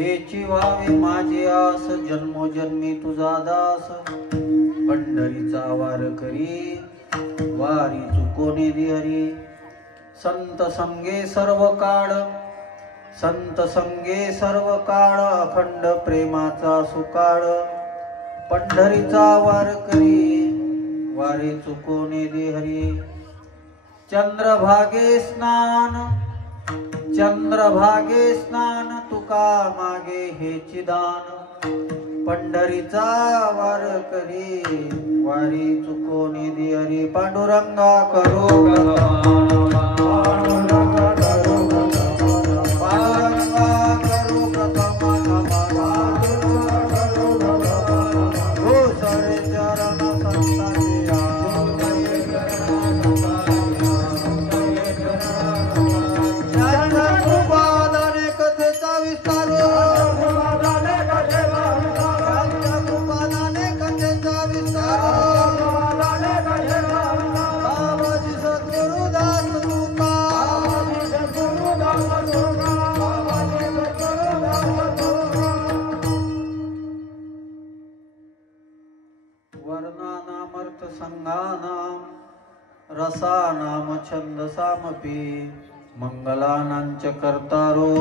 हेची व्हावी माझी आस जन्मोजन्मी तुझा दास पंढरीचा वार करी वारी चुकोनी हरी संत संगे सर्व काळ अखंड प्रेमाचा सुकाळ पंढरीचा वार करी वारी चुकोनी हरी चंद्रभागे स्नान तुका मागे हेची दान पंढरीचा वार करी वारी चुकोनी हरी पांडुरंगा करो वर्णानामर्थ संगानाम रसानाम छंदसामपि मंगलानांच कर्तारो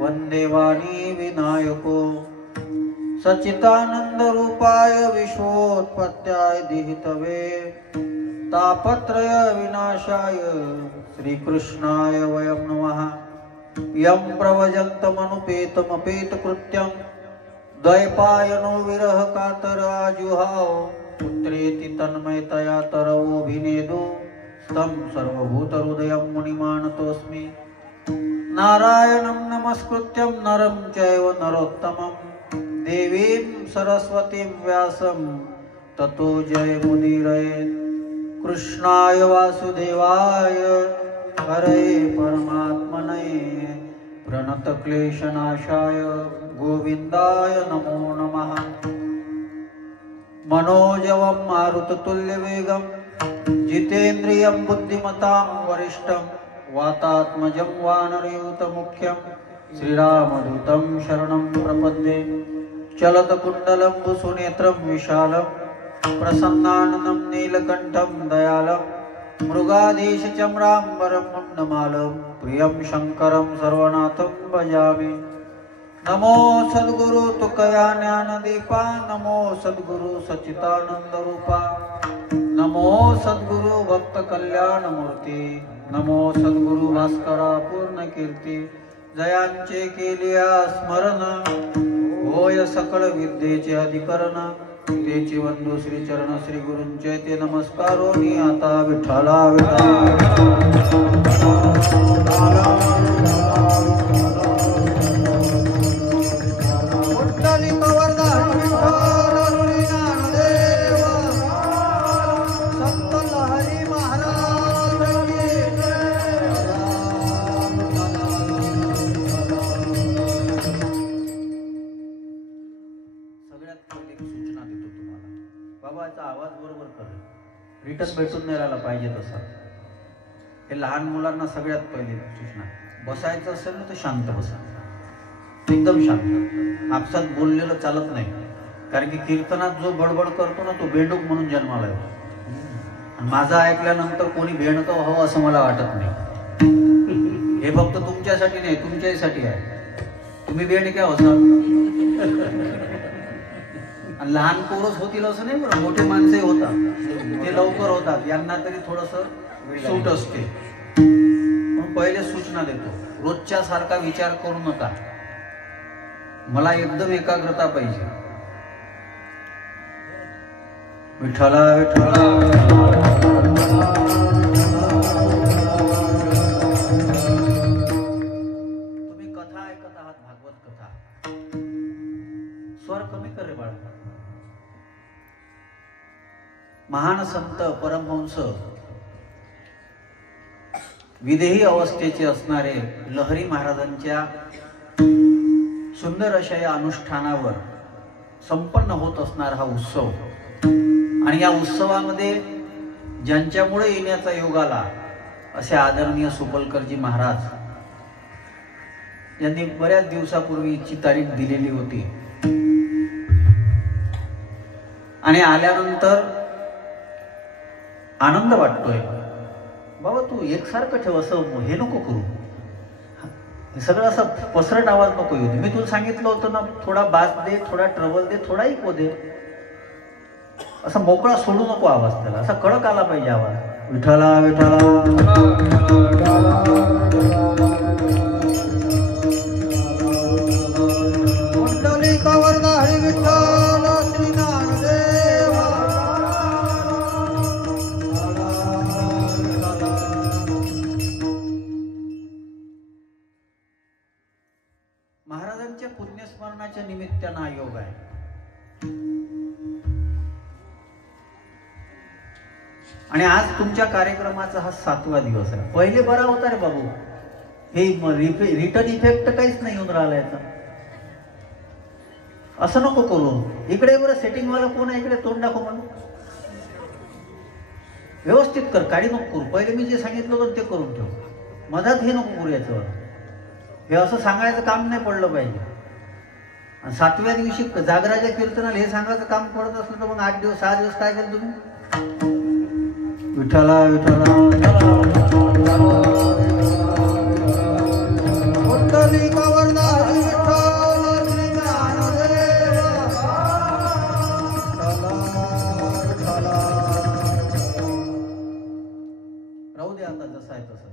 वंदे वाणी विनायको सच्चिदानंद रूपाय विश्वोत्पत्त्याय दिहितवे तापत्रय विनाशाय श्रीकृष्णाय वयं नमः यं प्रवजन्तमनुपेतमपेतकृत्यं द्वैपायनो विरह कातर आजुहाव पुत्रेति तन्मयतया तरवोभिनेदो तं सर्वभूतहृदयं मुनिमानतोऽस्मि नारायणं नमस्कृत्यं नरं चैव नरोत्तमं देवीं सरस्वतीं व्यासं ततो जयमुदीरयेत् कृष्णाय वासुदेवाय हरये परमात्मने प्रणतक्लेशनाशाय गोविंदाय नमो नमः मनोजवं मारुततुल्यवेगं जितेन्द्रियं बुद्धिमतां वरिष्ठं वातात्मजं वानरयूतमुख्यं श्रीरामदूतं शरणं प्रपद्ये चलतकुण्डलं विशालं प्रसन्नाननं नीलकण्ठं दयालं मृगाधीशचम्राम्बरं मुण्डमालं प्रियं शङ्करं सर्वनाथं भजामि नमो सद्गुरु तुकया ज्ञानदीपा नमो सद्गुरु सच्चिदानंद रूपा नमो सद्गुरु भक्त कल्याण मूर्ती नमो सद्गुरु भास्करा पूर्ण कीर्ती जयांचे केलिया स्मरण होय सकळ विद्येचे अधिकरण तेची वंदू श्री चरण श्री गुरूंचे ते नमस्कारो मी आता विठ्ठला विठ्ठला एक सूचना देतो तुम्हाला. बाबा याचा आवाज बरोबर कर, रिटर्न भेटून नाही राहिला पाहिजे तसा. हे लहान मुलांना सगळ्यात पहिली सूचना, बसायचं असेल ना तर शांत बसा, एकदम शांत. आपसात बोललेलं चालत नाही, कारण की कीर्तनात जो बडबड करतो ना तो बेंडूक म्हणून जन्माला येतो. आणि माझं ऐकल्यानंतर कोणी भेंडकं व्हावं असं मला वाटत नाही. हे फक्त तुमच्यासाठी नाही, तुमच्यासाठी आहे. तुम्ही बेंडक्या होसाल आणि लहान पोरच होतील असं नाही बरं, मोठे माणसंही होतात, ते लवकर होतात, यांना तरी थोडस सूट असते. म्हणून पहिले सूचना देतो, रोजच्या सारखा विचार करू नका, मला एकदम एकाग्रता पाहिजे. विठ्ठला विठ्ठला तुम्ही कथा ऐकत आहात, भागवत कथा. स्वर कमी कर रे बाळा. महान संत परमहंस विदेही अवस्थेचे असणारे लहरी महाराजांच्या सुंदर अशा या अनुष्ठानावर संपन्न होत असणारा हा उत्सव, आणि या उत्सवामध्ये ज्यांच्यामुळे येण्याचा योग आला असे आदरणीय सुपलकरजी महाराज यांनी बऱ्याच दिवसापूर्वीची तारीख दिलेली होती. आणि आल्यानंतर आनंद वाटतोय. बाबा तू एकसारखं ठेव, असं हे नको करू, हे सगळं असं पसरट आवाज नको येऊ दे. मी तुला सांगितलं होतं ना, थोडा बास दे, थोडा ट्रबल दे, थोडा इको दे, असा मोकळा सोडू नको आवाज, त्याला असा कडक आला पाहिजे आवाज. विठ्ठला विठ्ठला महाराजांच्या पुण्यस्मरणाच्या निमित्तानं हा योग आहे. आणि आज तुमच्या कार्यक्रमाचा हा 7वा दिवस आहे. पहिले बरा होता रे बाबू, हे रिटर्न इफेक्ट काहीच नाही येऊन राहिला याचा. असं नको करू. इकडे बरं सेटिंग वाला कोण आहे, इकडे तोंड दाखव म्हणून व्यवस्थित कर, काढी नको करू. पहिले मी जे सांगितलं होतं ते करून ठेव, मधात हे नको करू. याच्यावर हे असं सांगायचं काम नाही पडलं पाहिजे. आणि 7व्या दिवशी जागराच्या कीर्तनाला हे सांगायचं काम पडत असलं तर मग 8 दिवस 6 दिवस काय केलं तुम्ही? विठ्ठला विठ्ठला राहू दे आता जसं आहे तसं.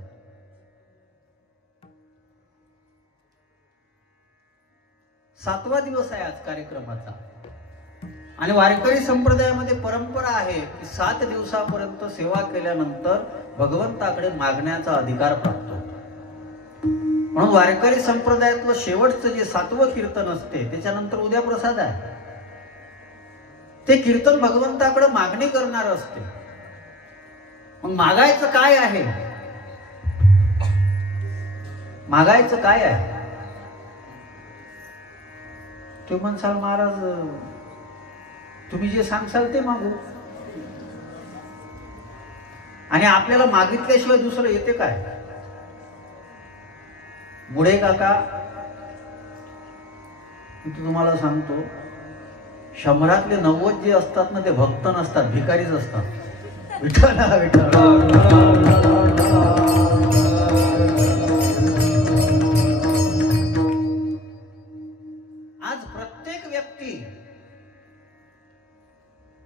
सातवा दिवस आहे आज कार्यक्रमाचा. आणि वारकरी संप्रदायामध्ये परंपरा आहे की 7 दिवसापर्यंत सेवा केल्यानंतर भगवंताकडे मागण्याचा अधिकार प्राप्त होतो. म्हणून वारकरी संप्रदायातलं शेवटचं जे 7वं कीर्तन असते त्याच्यानंतर उद्या प्रसाद आहे. ते कीर्तन भगवंताकडे मागणी करणार असते. मग मागायचं काय आहे? मागायचं काय आहे? ते म्हणसाल महाराज तुम्ही जे सांगसाल ते मागू. आणि आपल्याला मागितल्याशिवाय दुसरं येते काय? मुळे काका मी तुम्हाला सांगतो, 100तले 90 जे असतात ना ते भक्त नसतात, भिकारीच असतात. विठ्ठला विठ्ठला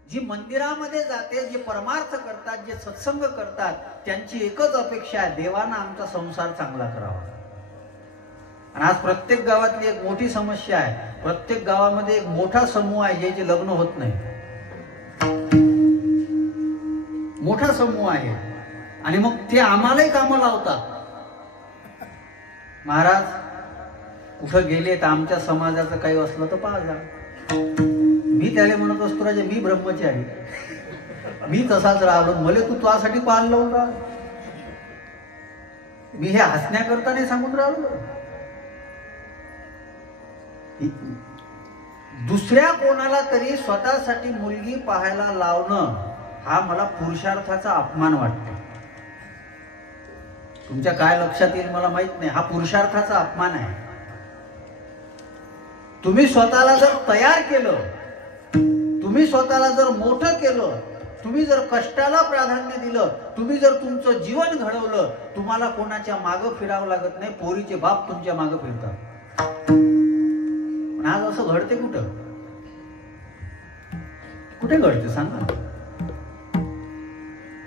जी मंदिरामध्ये जाते, जे परमार्थ करतात, जे सत्संग करतात, त्यांची एकच अपेक्षा आहे, देवानं आमचा संसार चांगला करावा. आणि आज प्रत्येक गावातली एक मोठी समस्या आहे, प्रत्येक गावामध्ये एक मोठा समूह आहे ज्याचे लग्न होत नाही. मोठा समूह आहे आणि मग ते आम्हालाही कामाला लावतात. महाराज कुठं गेले तर आमच्या समाजाचं काही असलं तर पाहा. मी त्याला म्हणत असतो राजा मी ब्रह्मचारी, मी तसाच राहिलो, मला तू तुझ्यासाठी पाहायला लावून राहिलो. मी हे हसण्याकरता नाही सांगून राहिलो. दुसऱ्या कोणाला तरी स्वतःसाठी मुलगी पाहायला लावणं हा मला पुरुषार्थाचा अपमान वाटतो. तुमच्या काय लक्षात येईल मला माहित नाही. हा पुरुषार्थाचा अपमान आहे. तुम्ही स्वतःला जर तयार केलं, तुम्ही स्वतःला जर मोठं केलं, तुम्ही जर कष्टाला प्राधान्य दिलं, तुम्ही जर तुमचं जीवन घडवलं, तुम्हाला कोणाच्या मागं फिरावं लागत नाही. पोरीचे बाप तुमच्या मागं फिरतात. पण आज असं घडते कुठं? कुठे घडते सांगा.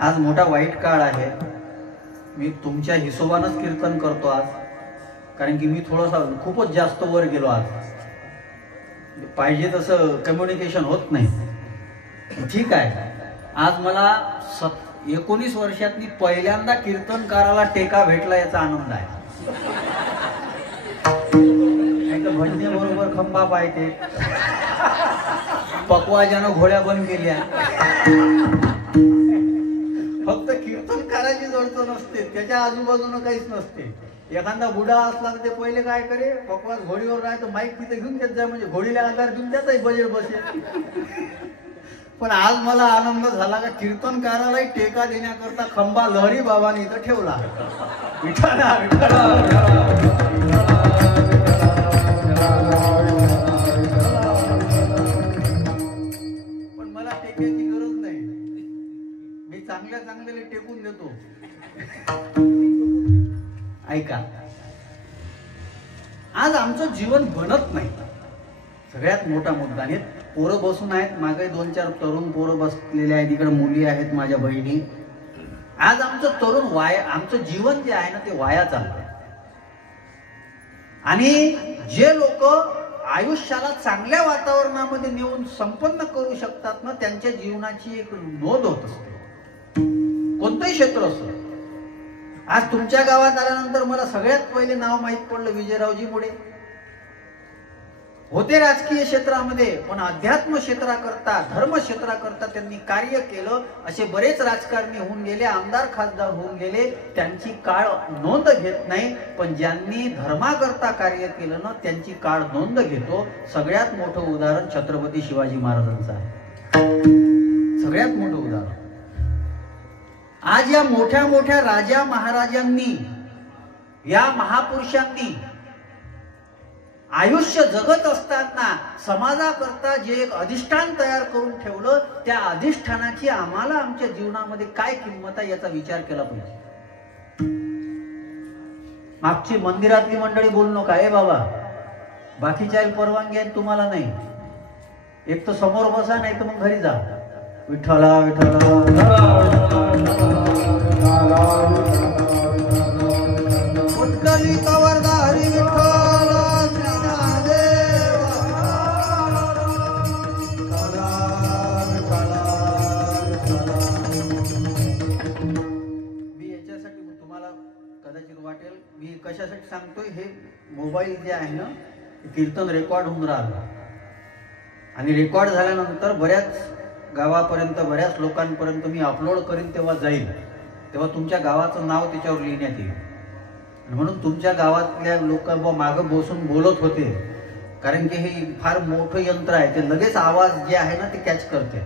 आज मोठा वाईट काळ आहे. मी तुमच्या हिशोबानच कीर्तन करतो आज, कारण की मी थोडासा खूपच जास्त वर गेलो. आज पाहिजे तसं कम्युनिकेशन होत नाही. ठीक आहे. आज मला 19 वर्षातनी पहिल्यांदा कीर्तनकाराला टेका भेटला याचा आनंद आहे. भजने बरोबर खंबा पाहिजे, पकवाजानं घोड्या बंद केल्या. फक्त कीर्तनकाराची जोडतो नसते, त्याच्या आजूबाजूनं काहीच नसते. एखादा बुडा असला तर ते पहिले काय करे, पकवाज घोडीवर राहतो, माईक तिथे घेऊन देत जाय, म्हणजे घोडीला आकार देऊन त्याचाही बजेट बसेल. पण आज मला आनंद झाला का कीर्तनकारालाही टेका देण्याकरता खंबा लहरी बाबांनी इथं ठेवला. विठ्ठला विठ्ठला. पण मला टेक्याची गरज नाही. मी चांगल्या चांगल्याला टेकून देतो. ऐका, आज आमचं जीवन बनत नाही. सगळ्यात मोठा मुद्दा. आणि पोरं बसून आहेत मागे, 2-4 तरुण पोरं बसलेले आहेत, इकडे मुली आहेत माझ्या बहिणी. आज आमचं तरुण आमचं जीवन जे आहे ना ते वाया चाललंय. आणि जे लोक आयुष्याला चांगल्या वातावरणामध्ये नेऊन संपन्न करू शकतात ना, त्यांच्या जीवनाची एक नोंद होत असते, कोणतंही क्षेत्र असो. आज तुमच्या गावात आल्यानंतर मला सगळ्यात पहिले नाव माहित पडलं विजयरावजी मुळे. होते राजकीय क्षेत्रामध्ये, पण अध्यात्म क्षेत्राकरता, धर्म क्षेत्राकरता त्यांनी कार्य केलं. असे बरेच राजकारणी होऊन गेले, आमदार खासदार होऊन गेले, त्यांची काळ नोंद घेत नाही. पण ज्यांनी धर्माकरता कार्य केलं ना, त्यांची काळ नोंद घेतो. सगळ्यात मोठं उदाहरण छत्रपती शिवाजी महाराजांचं आहे. सगळ्यात मोठं उदाहरण. आज या मोठ्या मोठ्या राजा महाराजांनी, या महापुरुषांनी आयुष्य जगत असताना समाजाकरता जे एक अधिष्ठान तयार करून ठेवलं, त्या अधिष्ठानाची आम्हाला आमच्या जीवनामध्ये काय किंमत आहे याचा विचार केला पाहिजे. मागची मंदिरातली मंडळी बोलू नका, ए बाबा बाकीच्या परवानगी आहे तुम्हाला नाही, एक तर समोर बसा, नाही तर मग घरी जा. विठ्ठला विठ्ठला. उत्कली कवरदारी विठ्ठला. मी याच्यासाठी तुम्हाला कदाचित वाटेल मी कशासाठी सांगतोय. हे मोबाईल जे आहे ना, कीर्तन रेकॉर्ड होऊन राहिलं, आणि रेकॉर्ड झाल्यानंतर बऱ्याच गावापर्यंत, बऱ्याच लोकांपर्यंत मी अपलोड करीन, तेव्हा जाईल, तेव्हा तुमच्या गावाचं नाव त्याच्यावर लिहिण्यात येईल. म्हणून तुमच्या गावातल्या लोक मागं बसून बोलत होते, कारण की हे फार मोठं यंत्र आहे, ते लगेच आवाज जे आहे ना ते कॅच करते.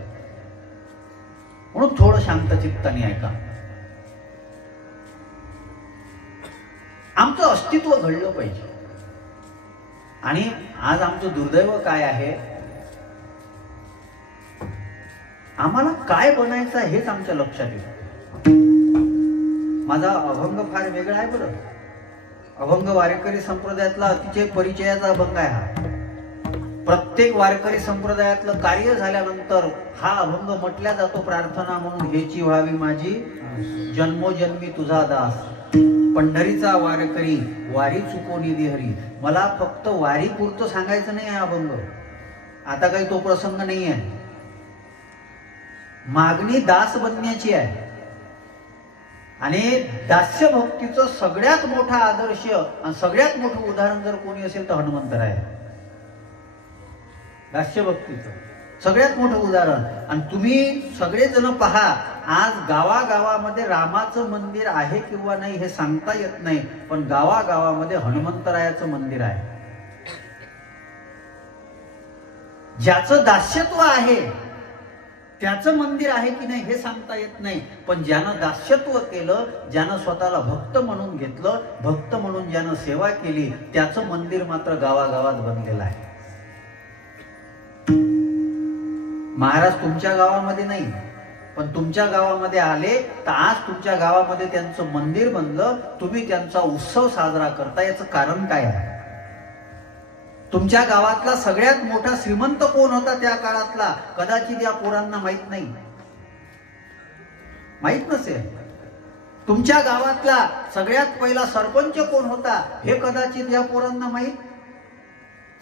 म्हणून थोडं शांत चित्ताने ऐका. आमचं अस्तित्व घडलं पाहिजे. आणि आज आमचं दुर्दैव काय आहे, आम्हाला काय बनायचं हेच आमच्या लक्षात येतं. माझा अभंग फार वेगळा आहे बरं. अभंग वारकरी संप्रदायातला अतिशय परिचयाचा अभंग आहे हा. प्रत्येक वारकरी संप्रदायातलं कार्य झाल्यानंतर हा अभंग म्हटला जातो प्रार्थना म्हणून. हेची व्हावी माझी जन्मोजन्मी तुझा दास, पंढरीचा वारकरी वारी चुकोनी देहरी. मला फक्त वारी पुरतं सांगायचं नाही आहे अभंग, आता काही तो प्रसंग नाही आहे. मागणी दास बनण्याची आहे. आणि दास्य भक्तीचं सगळ्यात मोठा आदर्श आणि सगळ्यात मोठं उदाहरण जर कोणी असेल तर हनुमंतराय आहे. दास्य भक्तीचं सगळ्यात मोठं उदाहरण. आणि तुम्ही सगळेजण पहा, आज गावागावामध्ये रामाचं मंदिर आहे किंवा नाही हे सांगता येत नाही, पण गावागावामध्ये हनुमंतरायाचं मंदिर आहे. ज्याचं दास्यत्व आहे त्याचं मंदिर आहे की नाही हे सांगता येत नाही, पण ज्यानं दास्यत्व केलं, ज्यानं स्वतःला भक्त म्हणून घेतलं, भक्त म्हणून ज्यानं सेवा केली, त्याचं मंदिर मात्र गावागावात बनलेलं आहे. महाराज तुमच्या गावामध्ये नाही, पण तुमच्या गावामध्ये आले तर आज तुमच्या गावामध्ये त्यांचं मंदिर बनलं, तुम्ही त्यांचा उत्सव साजरा करता. याचं कारण काय आहे? तुमच्या गावातला सगळ्यात मोठा श्रीमंत कोण होता त्या काळातला? कदाचित या पोरांना माहित नाही, माहित नसेल. तुमच्या गावातला सगळ्यात पहिला सरपंच कोण होता हे कदाचित या पोरांना माहित,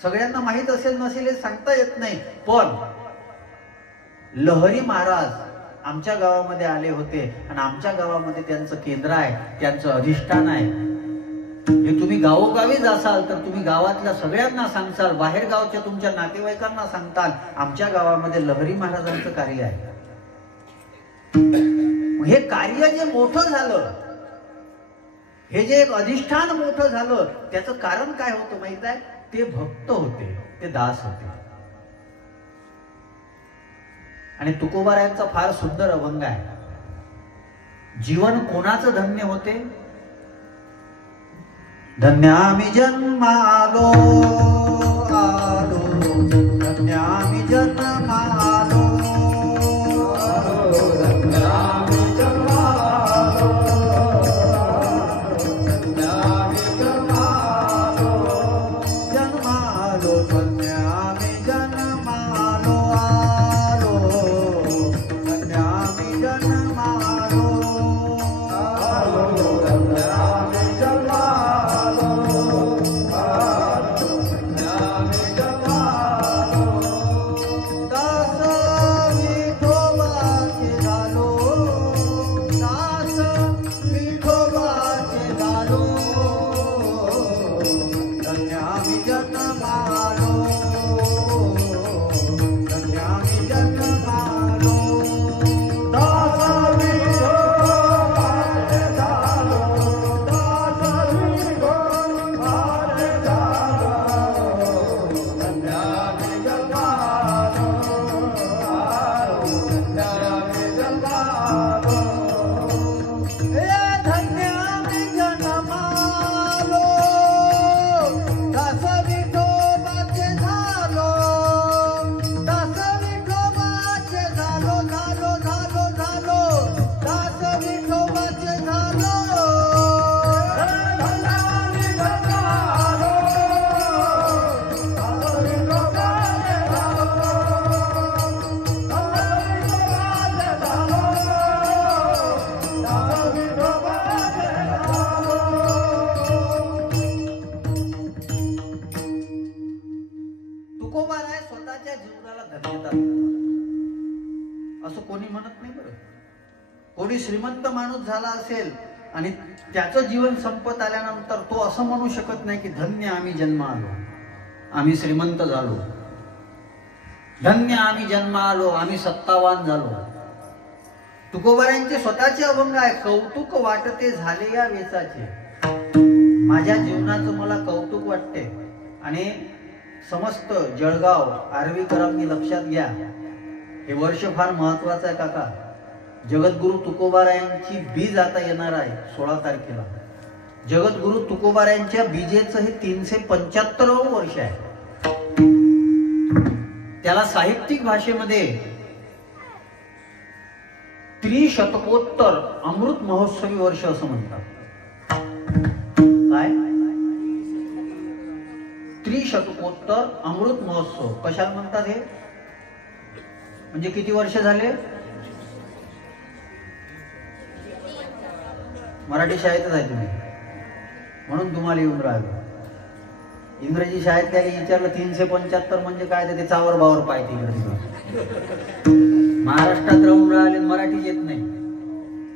सगळ्यांना माहित असेल नसेल हे सांगता येत नाही. पण लहरी महाराज आमच्या गावामध्ये आले होते आणि आमच्या गावामध्ये त्यांचं केंद्र आहे, त्यांचं अधिष्ठान आहे. हे तुम्ही गावोगावी जासाल तर तुम्ही गावातल्या सगळ्यांना सांगसाल, बाहेर गावच्या तुमच्या नातेवाईकांना सांगताल आमच्या गावामध्ये लहरी महाराजांचं कार्य आहे. हे कार्य जे मोठं झालं, हे जे एक अधिष्ठान मोठं झालं, त्याचं कारण काय होतं माहित आहे? ते भक्त होते, ते दास होते. आणि तुकोबारायांचा फार सुंदर अभंग आहे. जीवन कोणाचं धन्य होते? धन्य आम्ही जन्मालो आलो, धन्य आम्ही जन्मालो, धन्य आम्ही जन्मालो, धन्य आम्ही जन्मालो, जन्मालो, धन्य आम्ही जन्मालो आलो, धन्य आम्ही जन्मालो आलो, धन्य आम्ही जन्मालो. श्रीमंत माणूस झाला असेल आणि त्याचं जीवन संपत आल्यानंतर तो असं म्हणू शकत नाही की धन्य आम्ही जन्म आलो, आम्ही श्रीमंत झालो, धन्य आम्ही जन्म आलो, आम्ही सत्तावान झालो. तुकोबारायांचे स्वतःचे अभंग आहे. कौतुक वाटते झाले या वेचाचे. माझ्या जीवनाचं मला कौतुक वाटते. आणि समस्त जळगाव आर्वीकरांनी लक्षात घ्या, हे वर्ष फार महत्वाचं आहे काका. जगद्गुरु तुकोबारायांची बीज आता येणार आहे 16 तारखेला. जगद्गुरु तुकोबारायांच्या बीजेचं हे 375वं वर्ष आहे. त्याला साहित्यिक भाषेमध्ये त्रिशतकोत्तर अमृत महोत्सवी वर्ष असं म्हणतात. काय? त्रिशतकोत्तर अमृत महोत्सव कशाला म्हणतात? हे म्हणजे किती वर्ष झाले? मराठी शाळेतच आहे तुम्ही म्हणून तुम्हाला येऊन राहिलो. इंग्रजी शाळेत त्याला विचारलं 375 म्हणजे काय, ते चावर बावर पाहिजे. महाराष्ट्रात राहून राहिले मराठी येत नाही.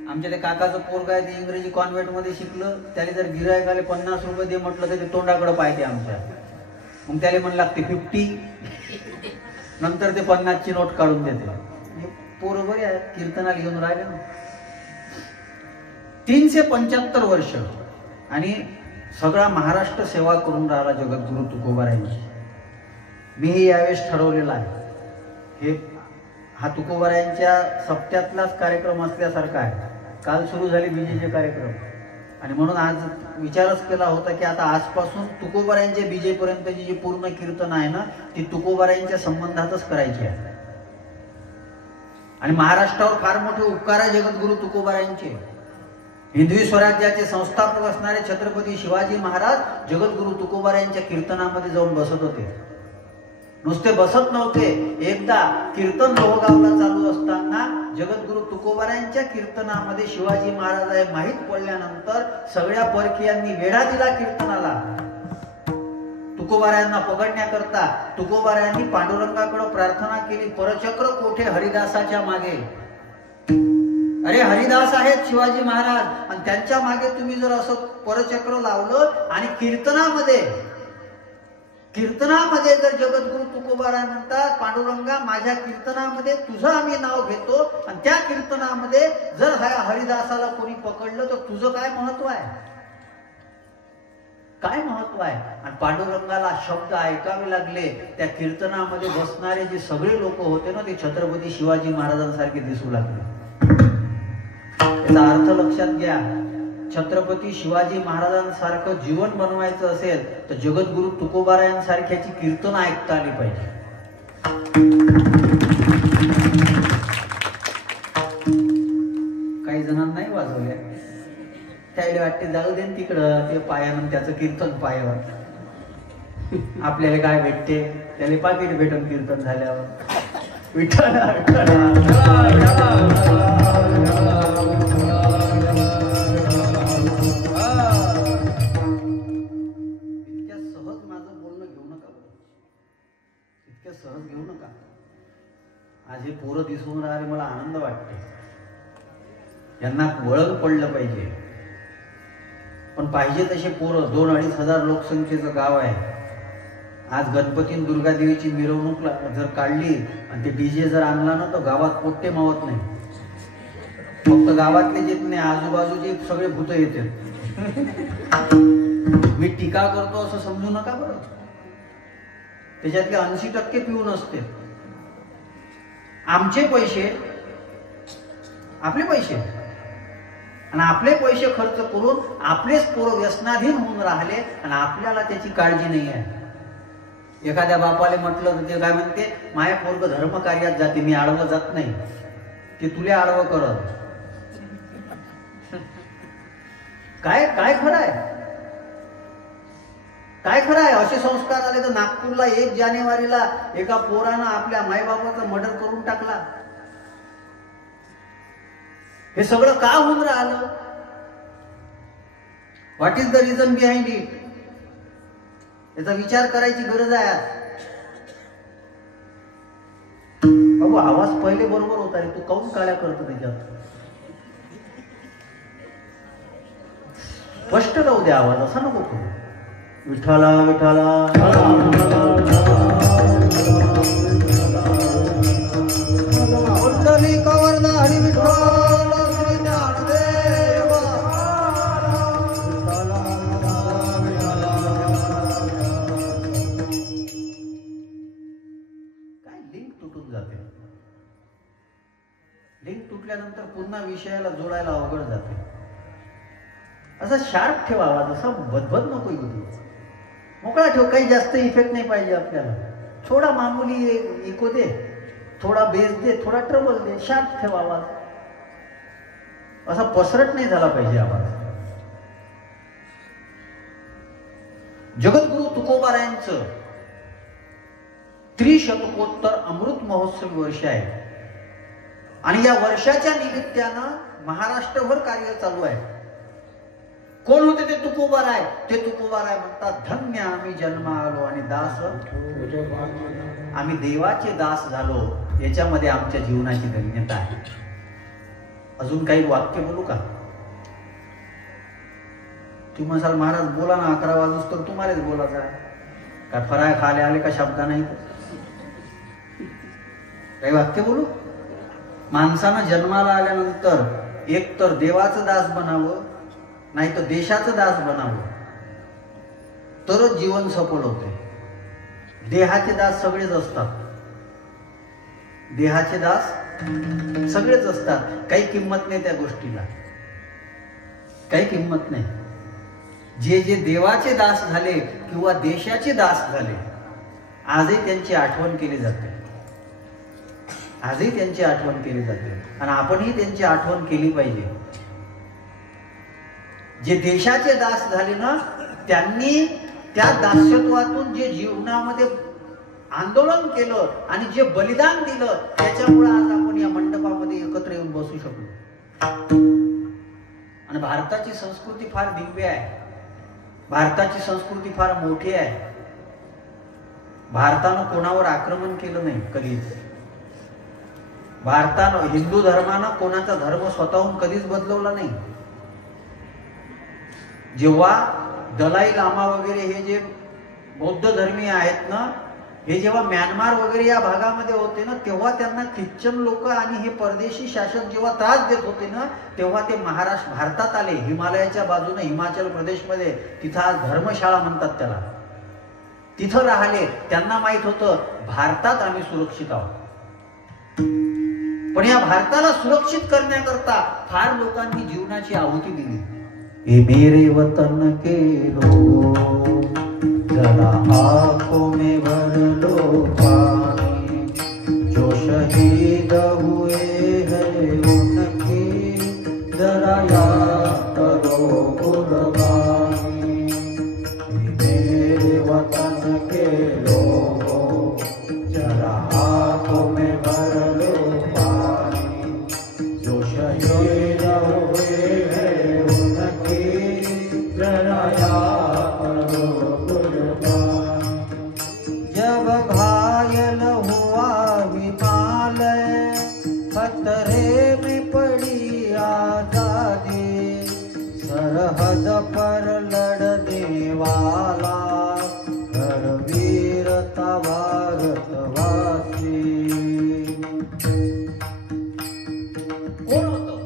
आमच्या ते काकाचं पोरग आहे, ते इंग्रजी कॉन्व्हेंट मध्ये शिकलं. त्याला जर गिरायक आले 50 रुपये दे म्हटलं तर ते तोंडाकडे पाहिजे आमच्या. मग त्याला म्हणलं लागते 50, नंतर ते 50ची नोट काढून देते. पोरं बरे आहेत, कीर्तनाला घेऊन राहिले ना. 375 वर्ष आणि सगळा महाराष्ट्र सेवा करून राहिला जगद्गुरु तुकोबारायांची. मीही यावेळेस ठरवलेला आहे, हा तुकोबारायांच्या सप्त्यातलाच कार्यक्रम असल्यासारखा आहे. काल सुरू झाले बीजेचे कार्यक्रम आणि म्हणून आज विचारच केला होता की आता आजपासून तुकोबारायांच्या बीजेपर्यंतची जी पूर्ण कीर्तन आहे ना ती तुकोबारायांच्या संबंधातच करायची आहे. आणि महाराष्ट्रावर फार मोठे उपकार आहे जगद्गुरु तुकोबारायांचे. हिंदवी स्वराज्याचे संस्थापक असणारे छत्रपती शिवाजी महाराज जगद्गुरु तुकोबारायांच्या कीर्तनामध्ये जाऊन बसत होते. नुसते बसत नव्हते, एकदा कीर्तन लोहगावला चालू असताना जगद्गुरु तुकोबारायांच्या कीर्तनामध्ये शिवाजी महाराज हे माहीत पडल्यानंतर सगळ्या परकीयांनी वेढा दिला कीर्तनाला. तुकोबारायांना पकडण्याकरता तुकोबारायांनी पांडुरंगाकडे प्रार्थना केली, परचक्र कोठे हरिदासाच्या मागे. अरे हरिदास आहेत शिवाजी महाराज आणि त्यांच्या मागे तुम्ही जर असं परचक्र लावलं आणि कीर्तनामध्ये जर जगद्गुरु तुकोबाराय म्हणतात, पांडुरंगा माझ्या कीर्तनामध्ये तुझं आम्ही नाव घेतो आणि त्या कीर्तनामध्ये जर हरिदासाला कोणी पकडलं तर तुझं काय महत्व आहे, काय महत्व आहे. आणि पांडुरंगाला शब्द ऐकावे लागले. त्या कीर्तनामध्ये बसणारे जे सगळे लोक होते ना ते छत्रपती शिवाजी महाराजांसारखे दिसू लागले. याचा अर्थ लक्षात घ्या, छत्रपती शिवाजी महाराजांसारखं जीवन बनवायचं असेल तर जगद्गुरु तुकोबारायांसारख्याची कीर्तन ऐकता आली पाहिजे. काही जणांना नाही वाजवल्या, त्याला वाटते जाऊ दे तिकडं, ते पायानं त्याचं कीर्तन पायावर. आपल्याला काय भेटते, त्याला पाकिट भेटून कीर्तन झाल्यावर. विठ्ठल सहज घेऊ नका. आज हे पोरं दिसून राहिले, मला आनंद वाटते. यांना वळण पडलं पाहिजे. पण पाहिजे तसे पोरं, 2-2.5 हजार लोकसंख्येचं गाव आहे. आज गणपती आणि दुर्गा देवीची मिरवणूक जर काढली आणि ते डीजे जर आणला ना तर गावात पोट्टे मावत नाही. फक्त गावातले येत नाही, आजूबाजूचे सगळे भूत येते. मी टीका करतो असं समजू नका बरं. त्याच्यातले 80% पिऊन असते. आमचे पैसे, आपले पैसे आणि आपले पैसे खर्च करून आपलेच पोरं व्यसनाधीन होऊन राहिले आणि आपल्याला त्याची काळजी नाही आहे. एखाद्या बापाले म्हटलं तर ते काय म्हणते, माझ्या पोरग धर्म कार्यात जाते, मी आडवं जात नाही, ते तुले आडवं करत. काय काय खरं आहे, काय खरं आहे. असे संस्कार आले तर नागपूरला 1 जानेवारीला एका पोरानं आपल्या मायबापाचा मर्डर करून टाकला. हे सगळं का होऊन राहिलं? What is the reason behind it? याचा विचार करायची गरज आहे. बाबू आवाज पहिले बरोबर होता रे, तू काऊन काळ्या करतो त्याच्यात? स्पष्ट राहू दे आवाज, असा नको करू. विठ्ठला विठ्ठला हरी विठ्ठल श्री ज्ञानदेव. काय लिंक तुटून जाते. लिंक तुटल्यानंतर पुन्हा विषयाला जोडायला अवघड जाते. असा शार्प ठेवावा, जसा बदबद नको येऊ. मोकळा ठेव, काही जास्त इफेक्ट नाही पाहिजे आपल्याला. थोडा मामूली इको दे, थोडा बेस दे, थोडा ट्रबल दे, शांत ठेव आवाज. असा पसरट नाही झाला पाहिजे आवाज. जगद्गुरु तुकोबारायांचं त्रिशतकोत्तर अमृत महोत्सवी वर्ष आहे आणि या वर्षाच्या निमित्तानं महाराष्ट्रभर कार्य चालू आहे. कोण होते ते तुकोबाराय? ते तुकोबाराय म्हणतात, धन्य आम्ही जन्म आलो आणि दास, आम्ही देवाचे दास झालो. याच्यामध्ये आमच्या जीवनाची धन्यता आहे. अजून काही वाक्य बोलू का? तुम्ही म्हणाल महाराज बोला ना, 11 वाजूस तर तुम्हालाच बोलायचा. काय फराळ खाले आले का शब्द नाही? काही वाक्य बोलू? माणसानं जन्माला आल्यानंतर एक तर देवाचं दास बनावं, नाही तर देशाचं दास बनावं, तरच जीवन सफल होते. देहाचे दास सगळेच असतात, देहाचे दास सगळेच असतात. काही किंमत नाही त्या गोष्टीला, काही किंमत नाही. जे जे देवाचे दास झाले किंवा देशाचे दास झाले, आजही त्यांची आठवण केली जाते, आजही त्यांची आठवण केली जाते. आणि आपणही त्यांची आठवण केली पाहिजे. जे देशाचे दास झाले ना, त्यांनी त्या दास्यत्वातून जे जीवनामध्ये आंदोलन केलं आणि जे बलिदान दिलं, त्याच्यामुळे आज आपण या मंडपामध्ये एकत्र येऊन बसू शकलो. आणि भारताची संस्कृती फार दिव्य आहे, भारताची संस्कृती फार मोठी आहे. भारतानं कोणावर आक्रमण केलं नाही कधीच. भारतानं, हिंदू धर्मानं कोणाचा धर्म स्वतःहून कधीच बदलवला नाही. जेव्हा दलाई लामा वगैरे हे जे बौद्ध धर्मीय आहेत ना, हे जेव्हा म्यानमार वगैरे या भागामध्ये होते ना, तेव्हा त्यांना ख्रिश्चन लोक आणि हे परदेशी शासक जेव्हा त्रास देत होते ना, तेव्हा ते महाराष्ट्र भारतात आले, हिमालयाच्या बाजूने हिमाचल प्रदेशमध्ये. तिथं आज धर्मशाळा म्हणतात त्याला, तिथं राहिले. त्यांना माहित होतं भारतात आम्ही सुरक्षित आहोत. पण या भारताला सुरक्षित करण्याकरता फार लोकांनी जीवनाची आहुती दिली. हे मेरे वतन के लोगों, जरा आंखों में भर लो पानी, जो शहीद हुए हैं उनकी जरा याद करो कुर्बानी. मेरे वतन के लोगों, जरा आंखों में भर लो पानी, जो शहीद हुए हैं उनकी जरा याद करो कुर्बानी. जब घायल हुआ हिमालय, खतरे में पड़ी आजादी, सरहद पर लड़ने वाला हर वीरता भारतवासी. कोण होतं?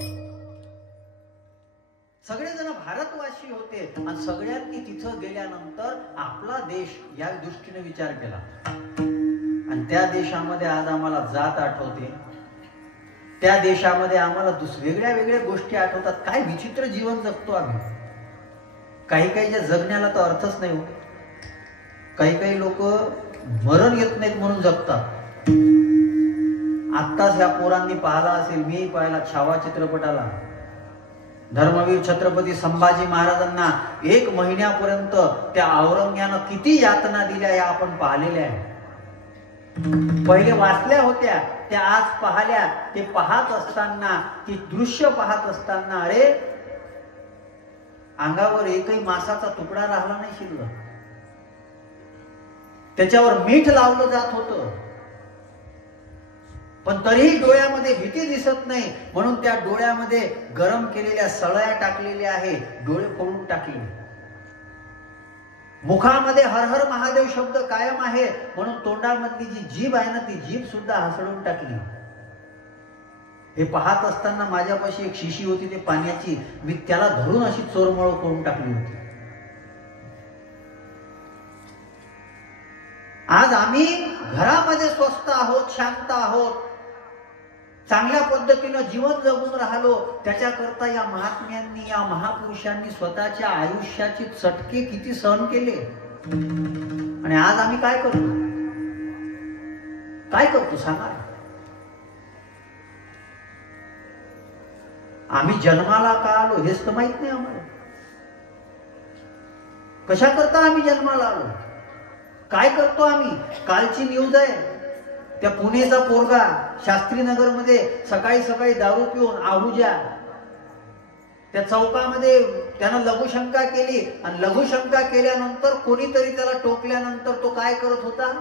सगळेजण भारतवासी होते. आणि सगळ्यांनी तिथं गेल्यानंतर आपला देश या दृष्टीने विचार केला. आणि त्या देशामध्ये आज आम्हाला जात आठवते, त्या देशामध्ये आम्हाला वेगळ्या वेगळ्या गोष्टी आठवतात. काय विचित्र जीवन जगतो आम्ही. काही काहीच्या जगण्याला तर अर्थच नाही होत. काही काही लोक मरण येत नाहीत म्हणून जगतात. आत्ताच ह्या पोरांनी पाहिला असेल, मी पाहिला छावा चित्रपटाला, धर्मवीर छत्रपती संभाजी महाराजांना 1 महिन्यापर्यंत त्या औरंग्यानं किती यातना दिल्या या आपण पाहिलेल्या आहे. पहिले वाचल्या होत्या, त्या आज पाहिल्या. ते पाहत असताना, ती दृश्य पाहत असताना, अरे अंगावर एकही मांसाचा तुकडा राहिला नाही शिल्लक. त्याच्यावर मीठ लावलं जात होतं, पण तरीही डोळ्यामध्ये भीती दिसत नाही. म्हणून त्या डोळ्यामध्ये गरम केलेल्या सळया टाकलेल्या आहे, डोळे फोडून टाकले. मुखामध्ये हर हर महादेव शब्द कायम आहे, म्हणून तोंडामधली जी जीभ आहे ना, ती जीभ सुद्धा हसडून टाकली. हे पाहत असताना माझ्यापाशी एक शिशी होती ते पाण्याची, मी त्याला धरून अशी चोरमळ करून टाकली होती. आज आम्ही घरामध्ये स्वस्थ आहोत, शांत आहोत, चांगल्या पद्धतीनं जीवन जगून राहिलो. त्याच्याकरता या महात्म्यांनी, या महापुरुषांनी स्वतःच्या आयुष्याची चटके किती सहन केले. आणि आज आम्ही काय करतो, काय करतो सांगा. आम्ही जन्माला का आलो हेच तर माहित नाही आम्हाला. कशा करता आम्ही जन्माला आलो, काय करतो आम्ही. कालची न्यूज आहे, त्या पुणेचा पोरगा शास्त्रीनगर मध्ये सकाळी सकाळी दारू पिऊन आहुजा, त्या चौकामध्ये त्यानं लघुशंका केली. आणि लघुशंका केल्यानंतर कोणीतरी त्याला टोकल्यानंतर तो काय करत होता,